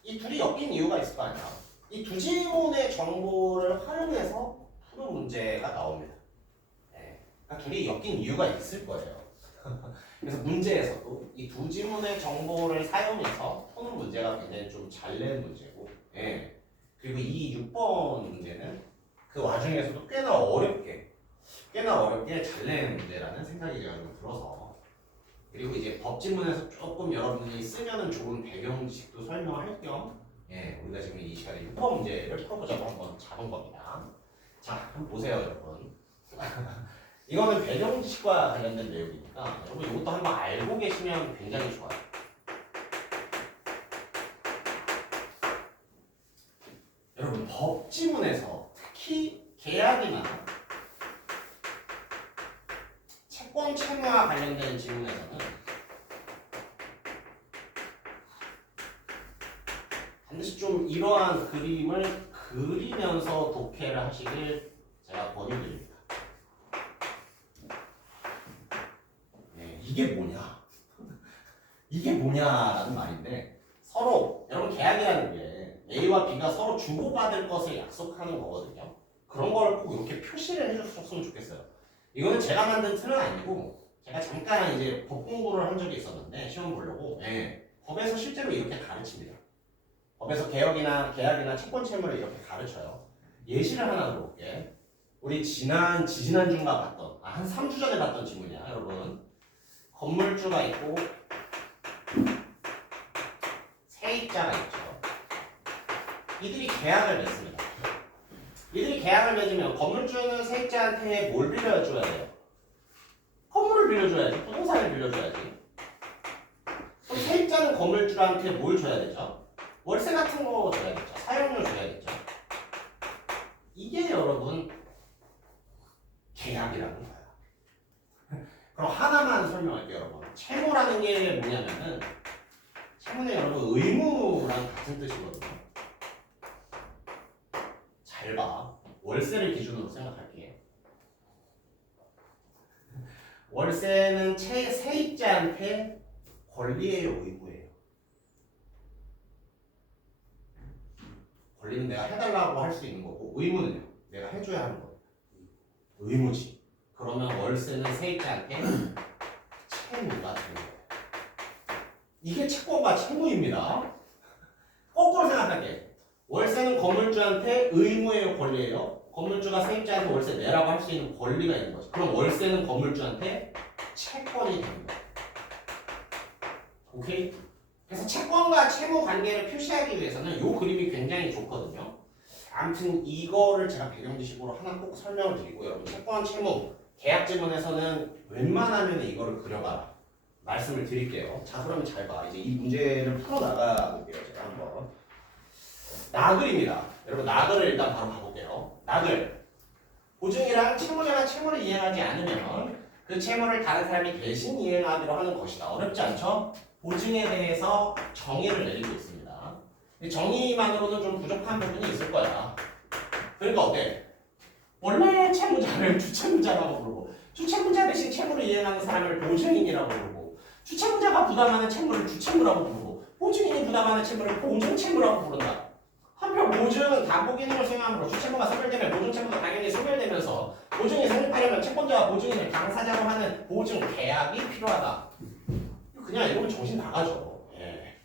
이 둘이 엮인 이유가 있을 거 아니야. 이 두 지문의 정보를 활용해서 푸는 문제가 나옵니다. 네, 그러니까 둘이 엮인 이유가 있을 거예요. 그래서 문제에서도 이 두 지문의 정보를 사용해서 푸는 문제가 굉장히 좀 잘 낸 문제고, 예. 그리고 이 6번 문제는 그 와중에서도 꽤나 어렵게 잘 낸 문제라는 생각이 제가 좀 들어서, 그리고 이제 법질문에서 조금 여러분이 쓰면은 좋은 배경 지식도 설명할 겸, 예, 우리가 지금 이 시간에 6번 문제를 풀어보자고 한번 잡은 겁니다. 자, 한번 보세요, 여러분. 이거는 배경 지식과 관련된 내용이니까 여러분 이것도 한번 알고 계시면 굉장히 좋아요. 여러분 법지문에서 특히 계약이나 채권 채무와 관련된 지문에서는 반드시 좀 이러한 그림을 그리면서 독해를 하시길 제가 권유드립니다. 이게 뭐냐? 이게 뭐냐라는 말인데 서로 여러분 계약이라는 게 A와 B가 서로 주고받을 것을 약속하는 거거든요. 그런 걸 꼭 이렇게 표시를 해주셨으면 좋겠어요. 이거는 제가 만든 틀은 아니고 제가 잠깐 이제 법 공부를 한 적이 있었는데 시험 보려고 법에서 실제로 이렇게 가르칩니다. 법에서 계약이나 채권 채무를 이렇게 가르쳐요. 예시를 하나 들어볼게. 우리 지지난주인가 봤던 한 3주 전에 봤던 지문이야 여러분. 건물주가 있고 세입자가 있죠. 이들이 계약을 맺습니다. 이들이 계약을 맺으면 건물주는 세입자한테 뭘 빌려줘야 돼요? 건물을 빌려줘야지. 부동산을 빌려줘야지. 그럼 세입자는 건물주한테 뭘 줘야 되죠? 월세 같은 거 줘야겠죠. 사용료 줘야겠죠. 이게 여러분 채무라는 게 뭐냐면은 채무는 여러분 의무랑 같은 뜻이거든요. 잘 봐. 월세를 기준으로 생각할게요. 월세는 세입자한테 권리예요, 의무예요? 권리는 내가 해달라고 할 수 있는 거고 의무는요? 내가 해줘야 하는 거예요. 의무지. 그러면 월세는 세입자한테 채무가 되는 거예요. 이게 채권과 채무입니다. 거꾸로 생각할게. 월세는 건물주한테 의무예요, 권리예요? 건물주가 세입자한테 월세 내라고 할 수 있는 권리가 있는 거죠. 그럼 월세는 건물주한테 채권이 되는 거예요. 오케이? 그래서 채권과 채무 관계를 표시하기 위해서는 이 그림이 굉장히 좋거든요. 아무튼 이거를 제가 배경 지식으로 하나 꼭 설명을 드리고 여러분 채권, 채무, 계약 지문에서는 웬만하면 이거를 그려봐라. 말씀을 드릴게요. 자, 그러면 잘 봐. 이제 이 문제를 풀어나가 볼게요. 제가 한번. 나글입니다. 여러분, 나글을 일단 바로 가볼게요. 나글. 보증이랑 채무자가 채무를 이행하지 않으면 그 채무를 다른 사람이 대신 이행하기로 하는 것이다. 어렵지 않죠? 보증에 대해서 정의를 내리고 있습니다. 정의만으로는 좀 부족한 부분이 있을 거야. 그러니까 어때? 원래 채무자를 주채무자라고 부르고 주채무자 대신 채무를 이행하는 사람을 보증인이라고 부르고 주채무자가 부담하는 채무를 주채무라고 부르고 보증인이 부담하는 채무를 보증채무라고 부른다. 한편 보증은 담보 기능을 수행함으로 주채무가 소멸되면 보증채무도 당연히 소멸되면서 보증이 성립하려면 채권자와 보증인을 당사자로 하는 보증 계약이 필요하다. 그냥 읽으면 정신 나가죠. 예.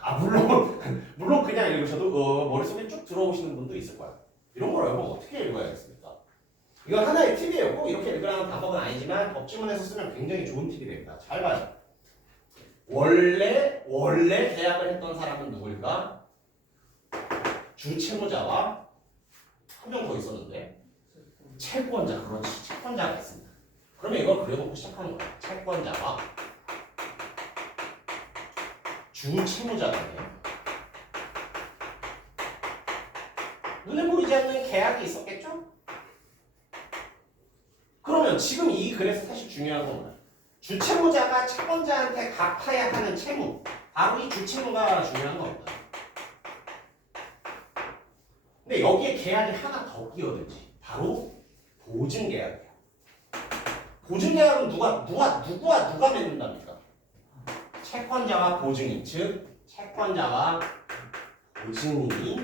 아 물론 그냥 읽으셔도 머릿속에 쭉 들어오시는 분도 있을 거야. 이런 걸 여러분 어떻게 읽어야겠습니까? 이건 하나의 팁이에요. 꼭 이렇게 읽으라는 방법은 아니지만 법지문에서 쓰면 굉장히 좋은 팁이 됩니다. 잘 봐요. 원래 계약을 했던 사람은 누구일까? 주채무자와 한 명 더 있었는데 채권자. 그렇지. 채권자가 있습니다. 그러면 이걸 그려놓고 시작하는 거야. 채권자와 주채무자가 있네요. 눈에 보이지 않는 계약이 있었겠죠? 그러면 지금 이 글에서 사실 중요한 건 뭐야? 주채무자가 채권자한테 갚아야 하는 채무, 바로 이 주채무가 중요한 겁니다. 근데 여기에 계약이 하나 더 끼어들지. 바로 보증계약이야. 보증계약은 누가 맺는답니까? 채권자와 보증인, 즉 채권자와 보증인이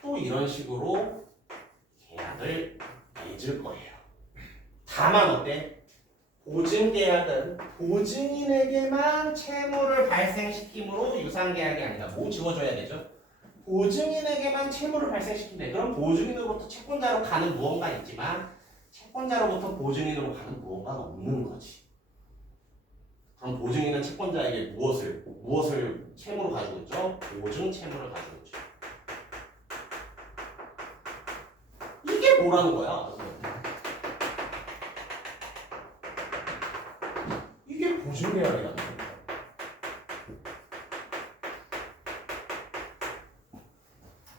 또 이런 식으로 계약을 맺을 거예요. 다만 어때? 보증계약은 보증인에게만 채무를 발생시키므로 유상계약이 아니다. 뭐 지워줘야 되죠? 보증인에게만 채무를 발생시킨대. 그럼 보증인으로부터 채권자로 가는 무언가 있지만 채권자로부터 보증인으로 가는 무언가는 없는 거지. 그럼 보증인은 채권자에게 무엇을 채무로 가지고 있죠? 보증 채무를 가지고 있죠. 이게 뭐라는 거야? 이게 보증계약이라는 거야.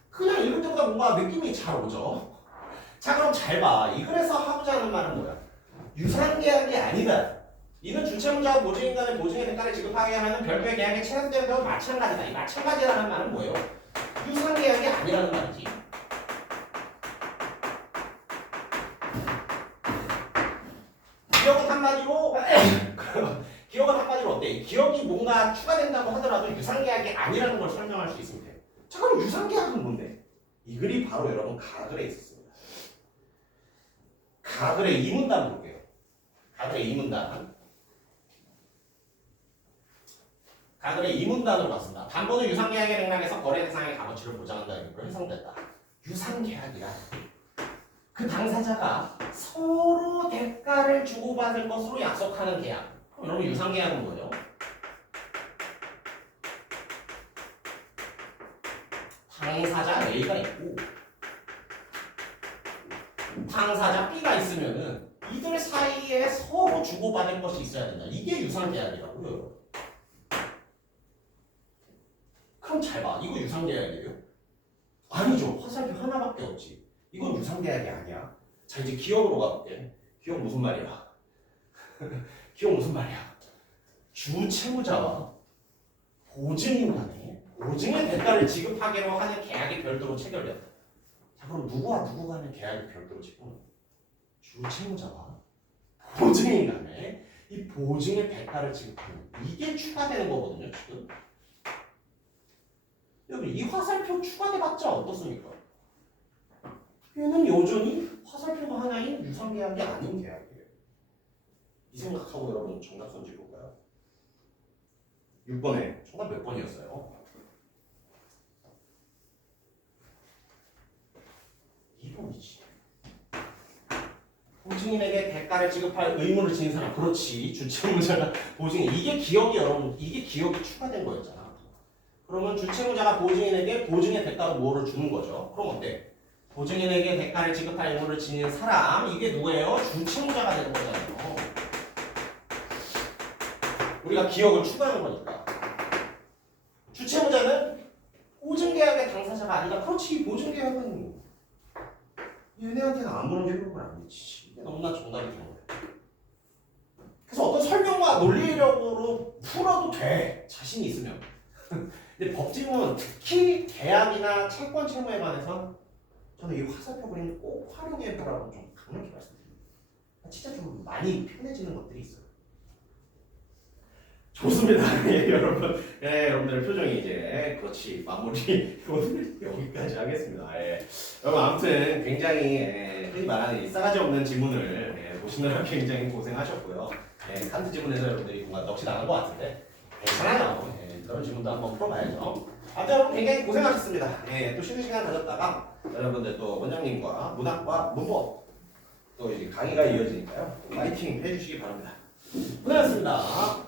그냥 읽을 때보다 뭔가 느낌이 잘 오죠? 자, 그럼 잘 봐. 이 글에서 하고자 하는 말은 뭐야? 유상계약이 아니다. 이는 주채무자와 보증인 간의 보증의 대가를 지급하게 하는 별도의 계약에 체결되는 경우 마찬가지다. 이 마찬가지라는 말은 뭐예요? 유상계약이 아니라는 말이지. 기억은 한마디로 어때? 기억이 뭔가 추가된다고 하더라도 유상계약이 아니라는 걸 설명할 수 있으면 돼요. 자, 그럼 유상계약은 뭔데? 이 글이 바로 여러분 가글에 있었습니다. 가글의 이문단 볼게요. 가글의 이문단. 가글의 이문단으로 봤습니다. 담보는 유상계약의 맥락에서 거래 대상의 값어치를 보장한다는 의미로 해석됐다. 유상계약이란 그 당사자가 서로 대가를 주고받을 것으로 약속하는 계약. 그럼 여러분 유상계약은 뭐예요? 당사자 A가 있고 당사자 B가 있으면은 이들 사이에 서로 주고받을 것이 있어야 된다. 이게 유상계약이라고요. 그럼 잘 봐. 이거 유상계약이에요? 아니죠. 화살표 하나밖에 없지. 이건 유상계약이 아니야. 자, 이제 기억으로 가볼게. 기억 무슨 말이야? 기억 무슨 말이야? 주 채무자와 보증인 간에 보증의 대가를 지급하기로 하는 계약이 별도로 체결되었다. 자, 그럼 누구와 누구 간의 계약이 별도로 체결? 주 채무자와 보증인 간에 이 보증의 대가를 지급하는 이게 추가되는 거거든요, 지금. 여러분 이 화살표 추가돼봤자 어떻습니까? 얘는 여전히 화살표가 하나인 유상계약이 아닌 계약이에요. 이 생각하고 여러분 정답 선지 볼까요? 6번에 정답 몇 번이었어요? 2번이지. 보증인에게 대가를 지급할 의무를 지닌 사람, 그렇지. 주채무자가 보증인, 이게 기억이 여러분, 이게 기억이 추가된 거였잖아. 그러면 주채무자가 보증인에게 보증의 대가로 뭐를 주는 거죠. 그럼 어때? 보증인에게 대가를 지급할 의무를 지닌 사람, 이게 누구예요? 주채무자가 되는 거잖아요. 우리가 기억을 추가하는 거니까. 주채무자는 보증계약의 당사자가 아니다. 그렇지. 보증계약은 얘네한테는 아무런 효력을 안 미치지. 이게 너무나 정답이 되는 거예요. 그래서 어떤 설명과 논리력으로 풀어도 돼. 자신이 있으면. 근데 법집은 특히 계약이나 채권 채무에 관해서 저는 이 화살표 그림 꼭 활용해 보라고 좀 강력히 말씀드립니다. 진짜 좀 많이 편해지는 것들이 있어요. 좋습니다. 예, 여러분. 예, 여러분들의 표정이 이제 그렇지 마무리 오늘 여기까지 하겠습니다. 예. 여러분 아무튼 굉장히 흔히 말하는 이 싸가지 없는 지문을 보시느라 굉장히 고생하셨고요. 칸트 지문에서 여러분들이 뭔가 넋이 나간 것 같은데 괜찮아요. 그런 지문도 한번 풀어봐야죠. 아무튼 여러분 굉장히 고생하셨습니다. 또 쉬는 시간 가졌다가 여러분들 또 원장님과 문학과 문법 또 이제 강의가 이어지니까요. 파이팅 해주시기 바랍니다. 고생하셨습니다.